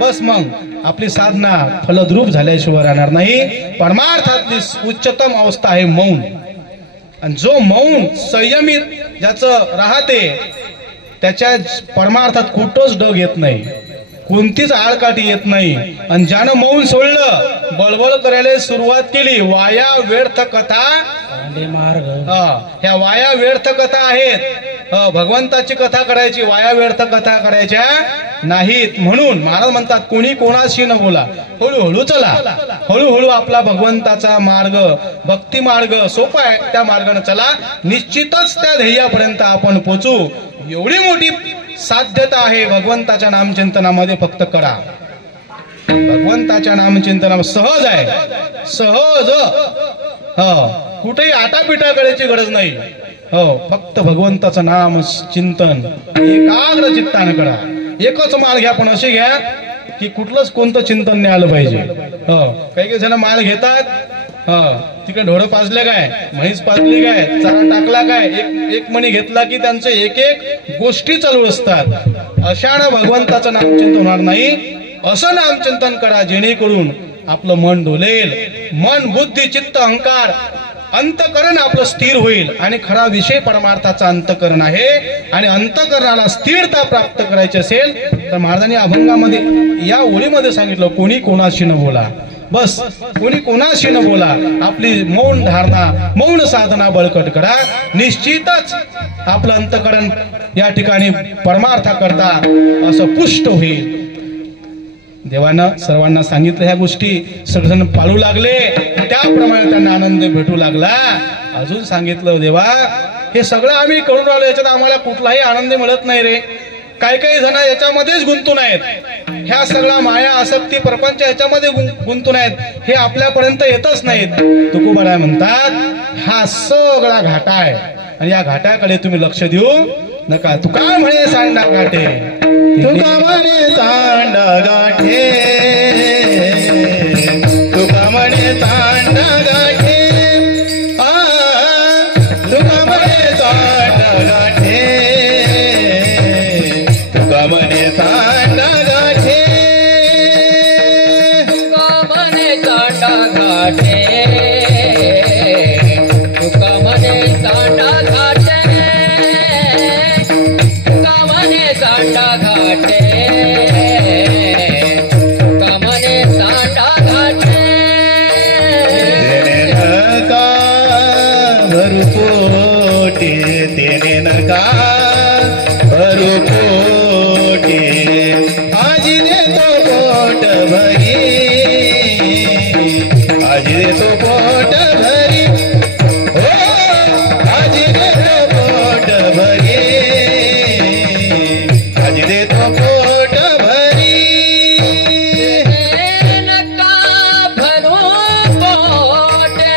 बस मग आपली साधना फलद्रूप झाल्याशिवाय राहणार नाही. परमार्थातली उच्चतम अवस्था आहे मौन. आणि जो मौन संयमित ज्याचं राहते त्याच्या परमार्थात कुठंच डग येत नाही, कोणतीच आळकाठी येत नाही. आणि ज्यानं मौन सोडलं, बळबळ करायला सुरुवात केली, वाया व्यर्थ कथा मार्ग. ह्या वाया व्यर्थ कथा आहेत. भगवंताची कथा करायची, वाया व्यर्थ कथा करायच्या नाहीत. म्हणून महाराज म्हणतात कोणी कोणाशी न बोला, हळूहळू चला. हळूहळू आपला भगवंताचा मार्ग, भक्ती मार्ग सोपा आहे, त्या मार्गाने चला. निश्चितच त्या ध्येयापर्यंत आपण पोचू. एवढी मोठी साध्यता आहे भगवंताच्या नामचिंतनामध्ये. फक्त करा. भगवंताच्या नामचिंतनामध्ये सहज आहे, सहज. कुठेही आटापिटा करायची गरज नाही. फक्त भगवंताचं नाम चिंतन एकाग्र चित्ताने करा. एकच माळ घ्या, पण अशी घ्या की कुठलंच कोणतं चिंतन नाही आलं पाहिजे. काही काही जण माळ घेतात, तिकडे ढोरं पाजले काय, म्हैस पाजली काय, चारा टाकला काय, एक मणी घेतला की त्यांचे एक एक गोष्टी चालू असतात. अशानं भगवंताचं नामचिंतन होणार नाही. असं नामचिंतन करा जेणेकरून आपलं मन डोलेल. मन बुद्धी चित्त अहंकार अंतकरण आपलं स्थिर होईल आणि खरा विषय परमार्थाचा अंतकरण आहे आणि अंतकरणाला स्थिरता प्राप्त करायची असेल तर महाराजांनी अभंगामध्ये या ओळीमध्ये सांगितलं, कोणी कोणाशी न बोला. बस कोणी कोणाशी न बोला, आपली मौन धारणा मौन साधना बळकट करा. निश्चितच आपलं अंतकरण या ठिकाणी परमार्था करता असं पुष्ट होईल. देवानं सर्वांना सांगितलं ह्या गोष्टी, सगळेजण पाळू लागले, त्याप्रमाणे त्यांना आनंद भेटू लागला. अजून सांगितलं, देवा हे सगळं आम्ही करून राहिलो, याच्यात आम्हाला कुठलाही आनंद मिळत नाही रे. काही काही जण याच्यामध्येच गुंतून आहेत, ह्या सगळा माया आसक्ती प्रपंच याच्यामध्ये गुंतून आहेत, हे आपल्यापर्यंत येतच नाहीत. तुकोबाराय म्हणतात हा सगळा घाटा आहे आणि या घाटाकडे तुम्ही लक्ष देऊ नका. तुका म्हणे सांडा घाटे, तुका म्हणे सांडा गाठे, तुका म्हणे सांडा गाठे, तुका म्हणे सांडा गाठे, तुका म्हणे सांडा गाठे, तुका म्हणे सांडा गाठे, तुका म्हणे सांडा घाटे, तुका म्हणे सांडा घाटे, तुका म्हणे सांडा घाटे. भरुपोटे तेने नका भरुपोटे, आजी देतो पोट भरी, आजी देतो पोट भरी, हो आजी देतो पोट भरी, आजी देतो पोट भरी. नका भरू पोटे,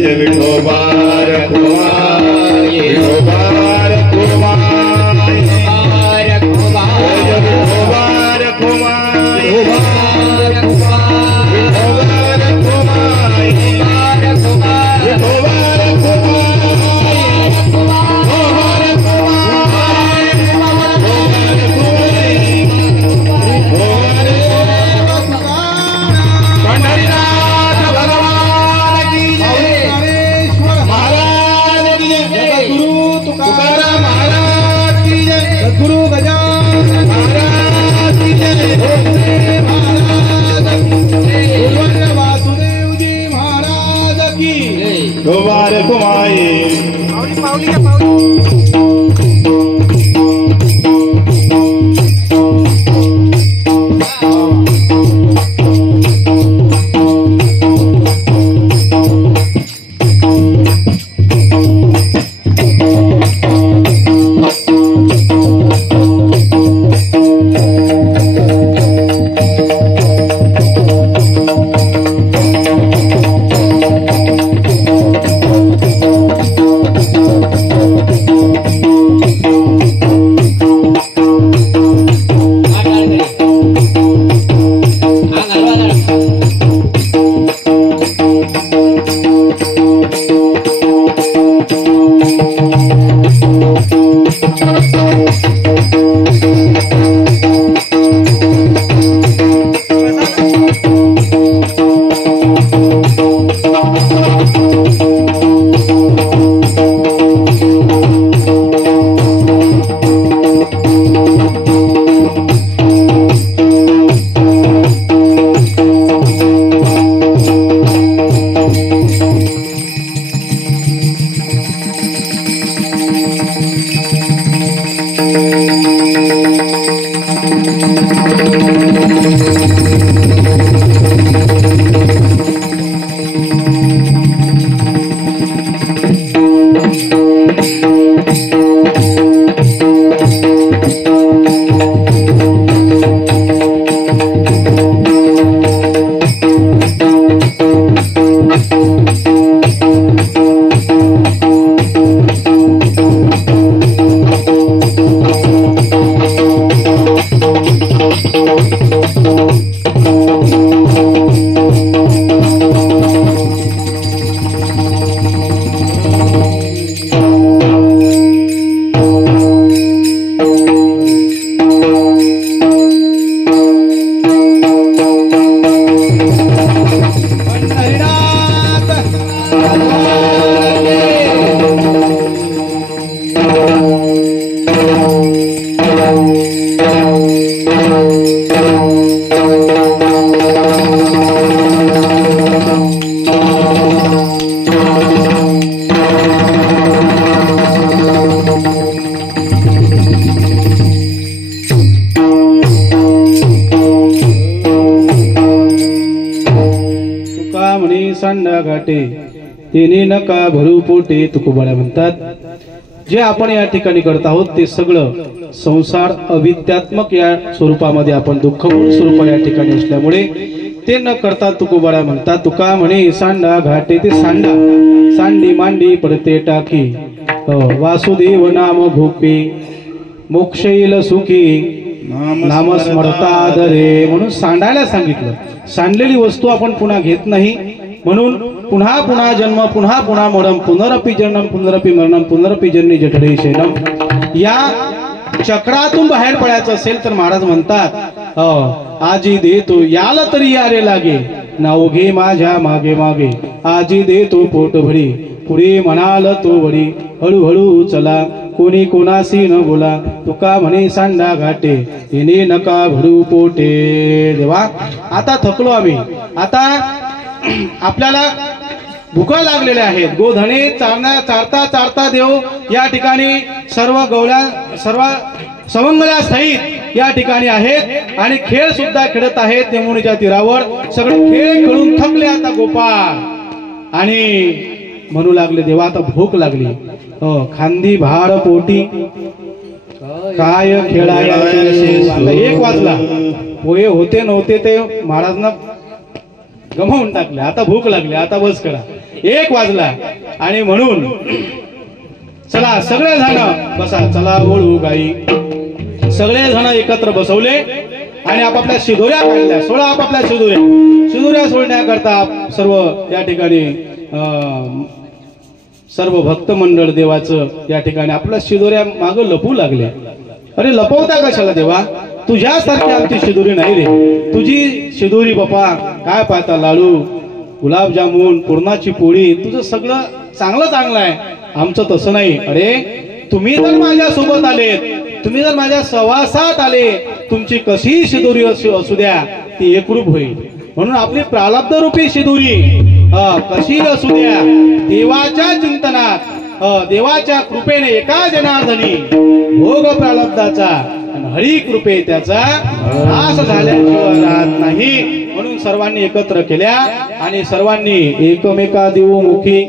जय विठोबार कुमार विठोबार कुमार जय विठोबार कुमार विठोबार कुमार विठोबार गुरु गजानन महाराज की जय महाराज वासुदेव जी महाराज की विठोबार कुमार सांडा घाटे तिने नका भरू पोटे तुकोबाळ्या म्हणतात. जे आपण या ठिकाणी करत आहोत ते सगळं संसार अविद्यात्मक या स्वरूपामध्ये आपण दुःखपूर्ण स्वरूप या ठिकाणी असल्यामुळे ते न करता तुकोबाळ्या म्हणतात. तुका म्हणे सांडा घाटे ते सांडा सांडी मांडी पडते टाकी वासुदेव नाम भोपे मोक्ष येईल सुखी नाम स्मरतादरे म्हणून सांडायला सांगितलं. सांडलेली वस्तू आपण पुन्हा घेत नाही म्हणून पुन्हा पुन्हा जन्म पुन्हा पुन्हा मरण पुनरपि जन्म पुनरपि मरण पुनरपि जन्मी जठरे शैनम या चक्रातून बाहेर पडायचं असेल तर महाराज म्हणतात आजी देतो याला तरी यारे लागे नाव घे माझ्या मागे मागे आजी देतो पोट भरी पुढे म्हणाल तो वडी हळूहळू चला कोणी कोणाशी न बोला तुका म्हणे सांडा घाटे येणे नका भरू पोटे. देवा आता थकलो आम्ही. आता आपल्याला भुका लागलेल्या आहेत. गोधणे चारता चारता देव या ठिकाणी सर्व गवळ्या सर्व सवंगल्या सहित या ठिकाणी आहेत आणि खेळ सुद्धा खेळत आहेत. यमुनेच्या तीरावर सगळे खेळ खेळून थकले आता गोपाळ आणि म्हणू लागले देवा आता भूक लागली. खांदी भार पोटी काय खेळाया. 1 वाजला. पोहे होते नव्हते ते महाराजांना गमावून टाकले. आता भूक लागली. आता बस करा. 1 वाजला आणि म्हणून चला सगळे जण बसा, चला वळू गाई. सगळे जण एकत्र बसवले आणि आपापल्या शिदोऱ्या काढल्या. 16 आपापल्या शिदोऱ्या सोडण्याकरता सर्व या ठिकाणी सर्व भक्त मंडळ देवाचं या ठिकाणी आपल्या शिदोऱ्या मागं लपू लागले. अरे लपवता कशाला देवा, तुझ्यासारखी आमची शिदोरी नाही रे. तुझी शिदोरी बापा काय पाहता, लाडू, गुलाबजामुन, पुरणाची पोळी, तुझं सगळं चांगलं आहे. आमचं तसं नाही. अरे तुम्ही जर माझ्या सोबत आलेत, तुम्ही जर माझ्या सहवासात आले, तुमची कशी शिदोरी असू द्या ती एकरूप होईल. म्हणून आपली प्रारब्ध रूपी शिदोरी कशी असू द्या, देवाच्या चिंतनात, देवाच्या कृपेने एका जनार्दनी भोग प्रारब्धाचा आणि हरी कृपे त्याचा नाश झाल्याशिवाय राहत नाही. म्हणून सर्वांनी एकत्र केल्या आणि सर्वांनी एकमेका देऊ मुखी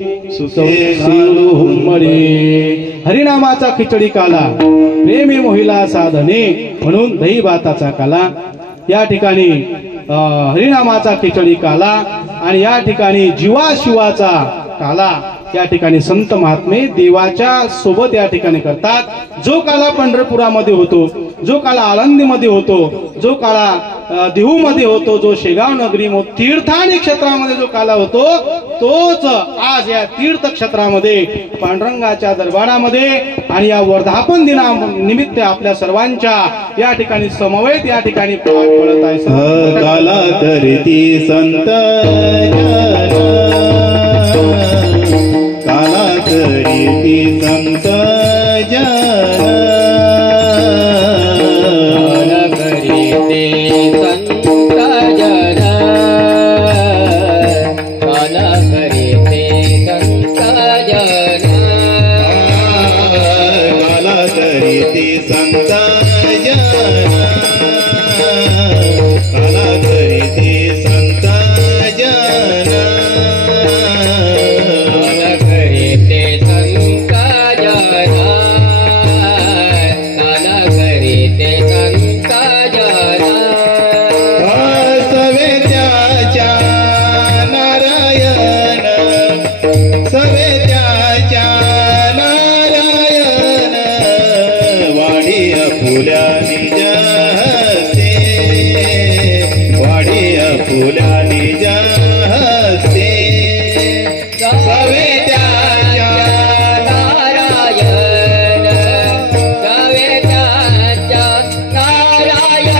हरिनामाचा खिचडी काला, प्रेमी मोहिला साधने म्हणून दही भाताचा काला. या ठिकाणी हरिनामाचा खिचडी काला आणि या ठिकाणी जीवा शिवाचा काला या ठिकाणी संत महात्मे देवाच्या सोबत या ठिकाणी करतात. जो काला पंढरपुरामध्ये होतो, जो काला आळंदीमध्ये होतो, जो काला देहूमध्ये होतो, जो शेगाव नगरी तीर्थानी क्षेत्रामध्ये जो काला होतो, तोच आज या तीर्थ क्षेत्रामध्ये पांडुरंगाच्या दरबारामध्ये आणि या वर्धापन दिना निमित्त आपल्या सर्वांच्या या ठिकाणी समवेत या ठिकाणी पडत आहे. काला करती संत काला करीती संत जन, काला करीते संत जन, काला करीते संत जन, काला करीती संत जन, काला करीती संत जन, काला करीते संत जन, काला करीते संत जन. सवे त्याच्या नारायण, सवे त्याच्या नारायण, वाढी फुल्या निज हस्ते, वाढी फुल्या निज हस्ते, सवे त्याच्या नारायण, सवे त्याच्या नारायण,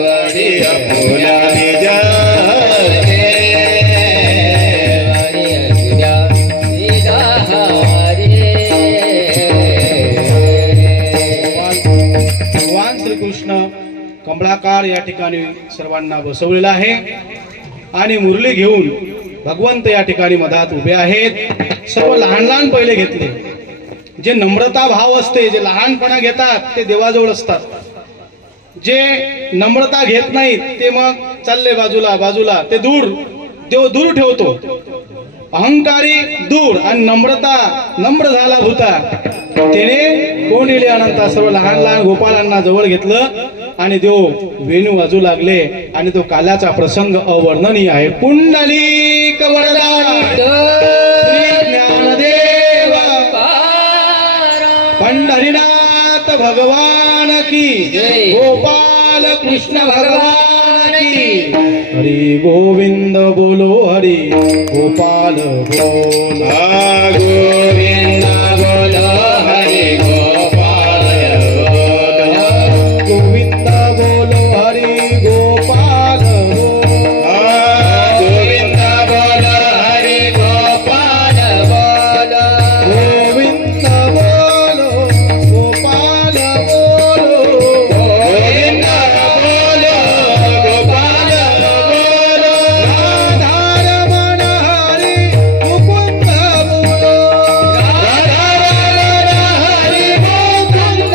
वाढी फुल्या निज हस्ते. भगवान श्रीकृष्ण कमळाकार या ठिकाणी सर्वांना बसवलेला आहे आणि मुरली घेऊन भगवंत या ठिकाणी मधात उभे आहेत. सर्व लहान लहान पहिले घेतले. जे नम्रता भाव असते, जे लहानपणा घेतात ते देवाजवळ असतात. जे नम्रता घेत नाहीत ते मग चालले बाजूला बाजूला, ते दूर, देव दूर ठेवतो. अहंकारी दूर आणि नम्र झाला भूता त्याने कोण येले अनंता. सर्व लहान लहान गोपालांना जवळ घेतलं आणि देव वेणू वाजू लागले आणि तो काल्याचा प्रसंग अवर्णनीय आहे. पुंडलिक वरदान श्री ज्ञानदेव पंढरीनाथ भगवान की जय. गोपाल कृष्ण भगवान की. हरि गोविंद बोलो, हरि गोपाल बोलो. गोविंद बोलो, हरि गोपाल बोलो, गोविंद बोलो, हरि गोपाल बोलो. गोविंद बोलो, हरि गोपाल बोलो, गोविंद बोलो, गोपाल बोलो. गोविंद बोलो, गोपाल बोलो, राधारमण हरि मुकुंद बोलो. हरि मुकुंद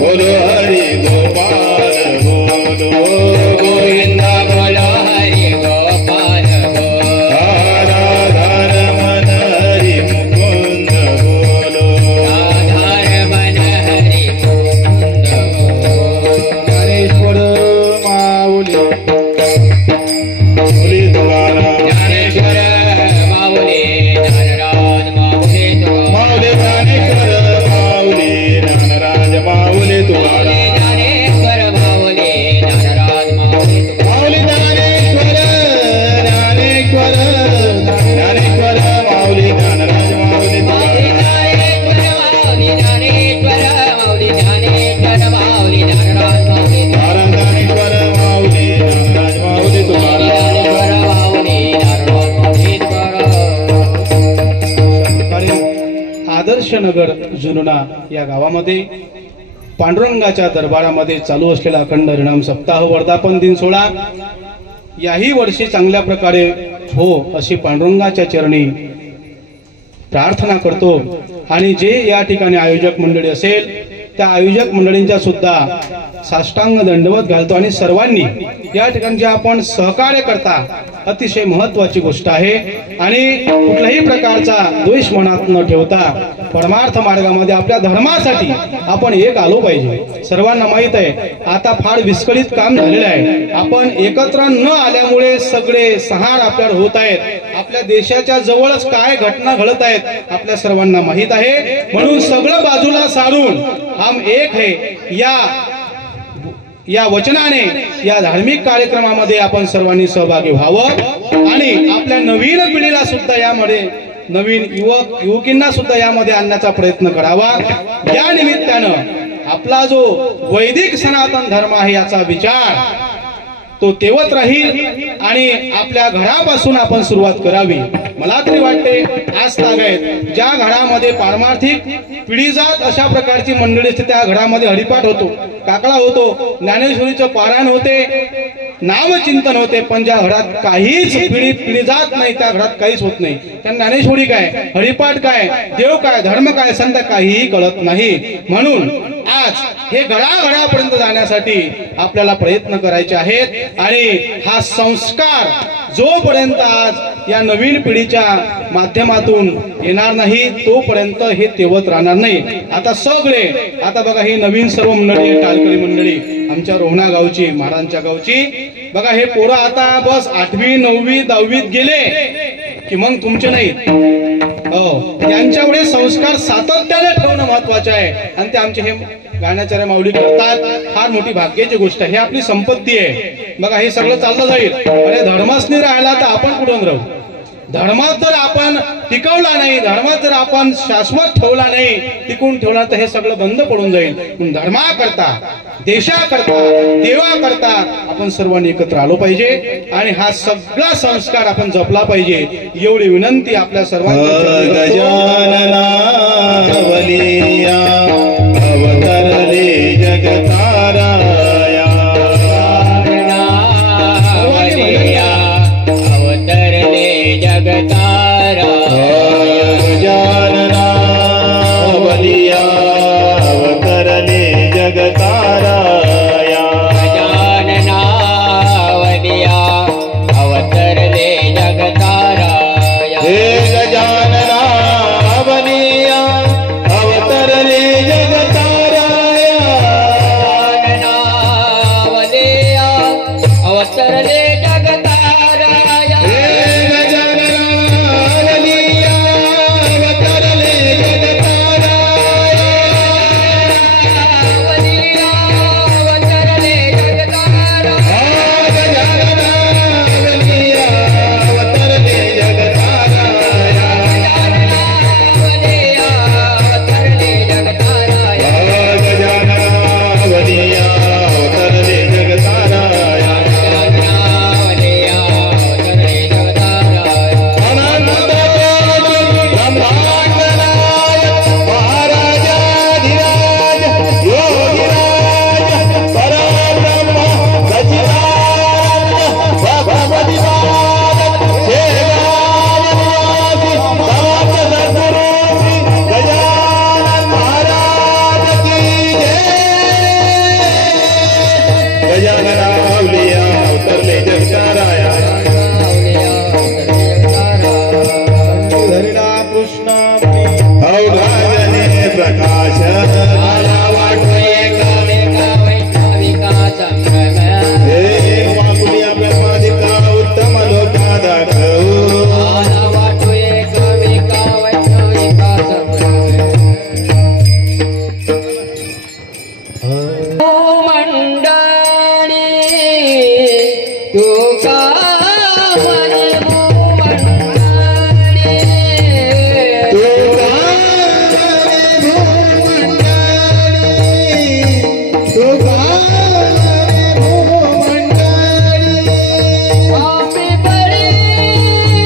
बोलो, हरि गोपाल बोलो, गोविंद बोलो, हरि गोपाल बोलो. राधारमण हरि मुकुंद बोलो. राधारमण हरि मुकुंद बोलो. ज्ञानेश्वर माऊली. बोली नगर जुनना या गावामध्ये पांडुरंगाच्या दरबारामध्ये चालू असलेला अखंड हरिनाम सप्ताह वर्धापन दिन सोहळा याही वर्षी चांगल्या प्रकारे हो अशी पांडुरंगाच्या चरणी प्रार्थना करतो। आणि जे या ठिकाणी आयोजक मंडळी असेल त्या आयोजक मंडळींच्या सुद्धा साष्टांग दंडवत घालतो आणि सर्वांनी या ठिकाणी जे आपण सहकार्य करता अतिशय महत्वाची गोष्ट आहे आणि कुठल्याही प्रकारचा द्वेष मनात न ठेवता परमार्थ मार्गामध्ये आपल्या धर्मासाठी आपण एक आलो पाहिजे। सर्वांना माहित आहे आता फार विस्कळीत काम झालेलं आहे। आपण एकत्र न आल्यामुळे सगळे सहार आपल्याला होत आहेत। आपल्या देशाच्या जवळच काय घटना घडत आहेत आपल्या सर्वांना माहित आहे। म्हणून सगळं बाजूला सारून हम एक है या वचनाने या धार्मिक कार्यक्रमामध्ये आपण सर्वांनी सहभागी व्हावं आणि आपल्या नवीन पिढीला सुद्धा यामध्ये नवीन युवकींना सुद्धा यामध्ये आणण्याचा प्रयत्न करावा। या निमित्तानं आपला जो वैदिक सनातन धर्म आहे याचा विचार तो तेवत राहील आणि आपल्या घरापासून आपण सुरुवात करावी। मला तरी वाटते आज तागायत ज्या घरामध्ये पारमार्थिक पिढीजात अशा प्रकारची मंडळी असते त्या घरामध्ये हरिपाठ होतो, काकडा होतो, ज्ञानेश्वरीचं पारायण होते, नामचिंतन होते। पण ज्या घरात काहीच पिढीजात नाही त्या घरात काहीच होत नाही। त्यांना ज्ञानेश्वरी काय, हरिपाठ काय, देव काय, धर्म काय, संत काहीही कळत नाही। म्हणून आज हे घराघरापर्यंत जाण्यासाठी आपल्याला प्रयत्न करायचे आहेत आणि हा संस्कार जोपर्यंत आज या नवीन पिढीच्या माध्यमातून येणार नाही तोपर्यंत हे तेवत राहणार नाही। आता बघा ही नवीन सर्व मंडळी टाळकरी मंडळी आमच्या रोहणा गावची महाराजांच्या गावची बघा हे पोरं आता बस 8वी 9वी 10वीत गेले की मग तुमचे नाहीत। त्यांच्यामुळे संस्कार सातत्याने ठेवणं महत्वाचे आहे आणि ते आमचे हे गाण्याचार्य माऊली करतात। फार मोठी भाग्याची गोष्ट आहे, हे आपली संपत्ती आहे। बघा हे सगळं चाललं जाईल। अरे धर्मच नाही राहिला तर आपण कुठून राहू? धर्मात जर आपण टिकवला नाही, धर्मात जर आपण शाश्वत ठेवला नाही, टिकून ठेवला तर हे सगळं बंद पडून जाईल। धर्माकरता, देशाकरता, देवाकरता आपण सर्वांनी एकत्र आलो पाहिजे आणि हा सगळा संस्कार आपण जपला पाहिजे एवढी विनंती आपल्या सर्वांना। गजानना बलिया अवतरले जगताराया, अवतरले जगताराया, गजानना बलिया अवतरले जगताराया, गजानना बलिया अवतरले जगताराया, हे गजानना बलिया अवतरले जगताराया, गजानना बलिया अवतरले जगताराया, हे गजानना बलिया अवतरले जगताराया, बलिया अवतरले जगताराया, गजानना बलिया अवतरले जगताराया, बलिया अवतरले जगताराया, गजानना बलिया अवतरले जगताराया, बलिया अवतरले जगताराया, अनंत ब्रह्मांड नायक महाराजाधिराज योगिराज परब्रह्म सच्चिदानंद भगवती बालक शेगाव निवासी समर्थ सद्गुरु श्री गजानन महाराज की जय। गजानना बलिया अवतरले जगताराया, हरिला कृष्ण अवघाजने प्रकाश आला वाटो एका वैष्णविका संभ्रम, हे वाकुली आपल्या पादिका उत्तम लोका दाखवू, आला वाटो एका वैष्णविका संभ्रम, मंडळी तुका म्हणे भूमंडळी, तुका म्हणे भूमंडळी, तुका म्हणे भूमंडळी, आम्ही बळी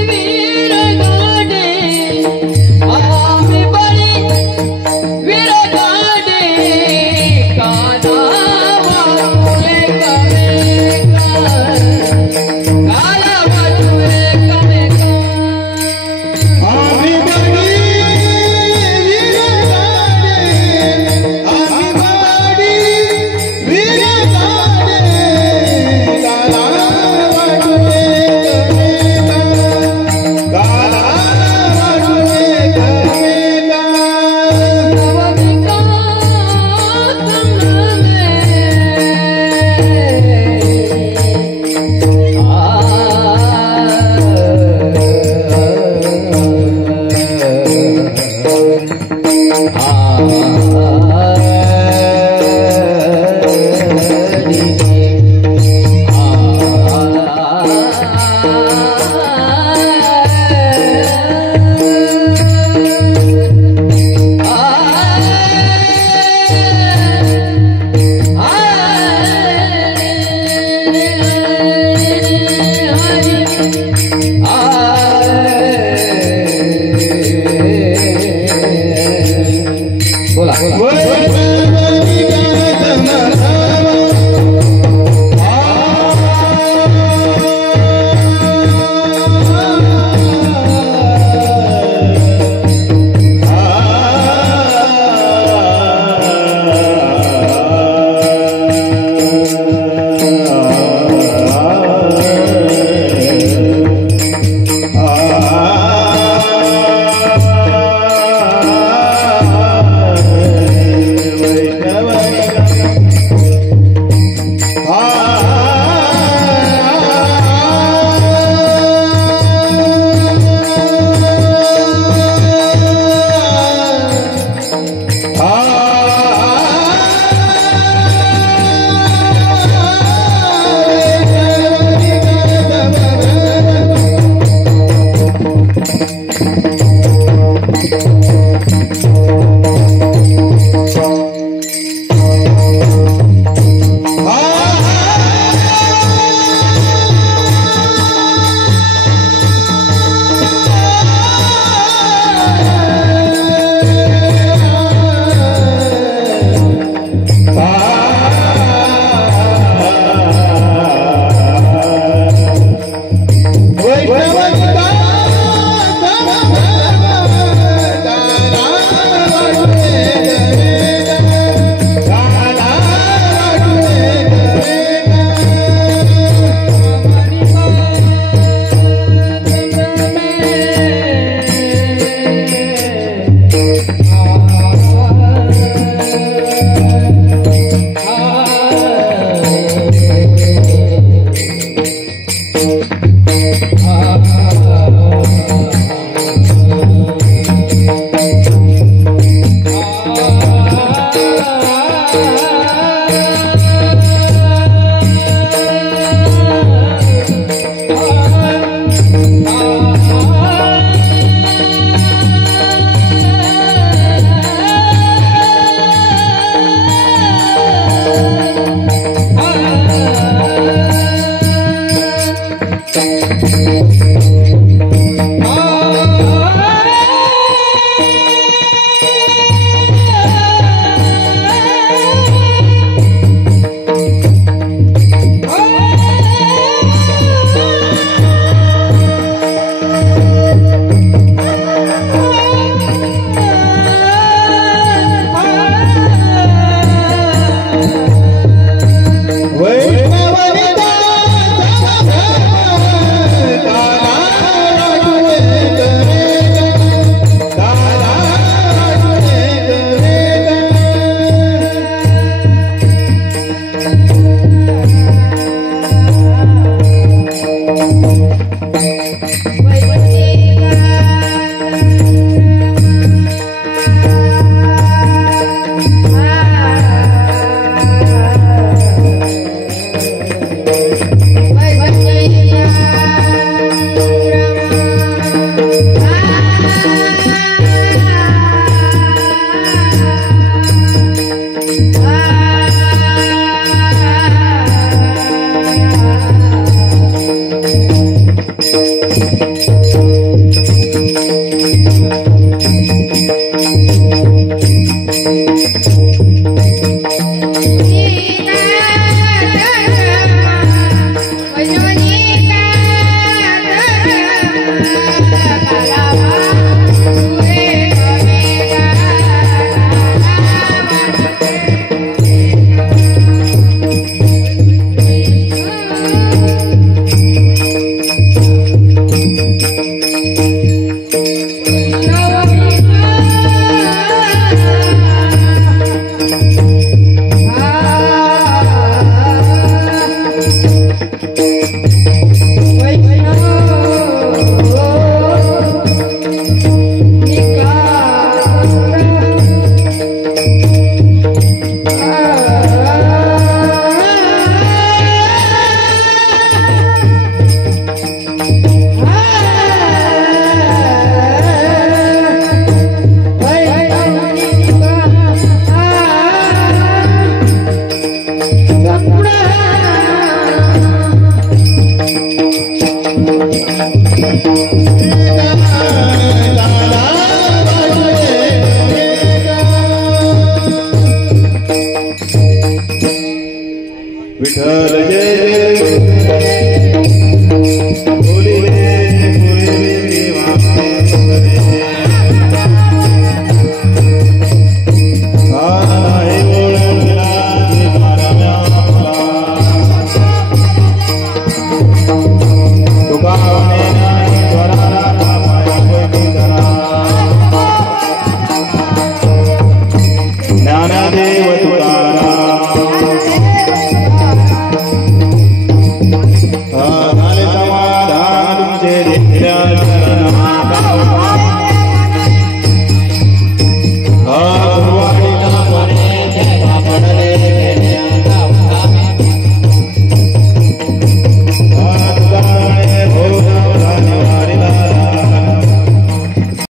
वीर गाणे, आम्ही बळी बोला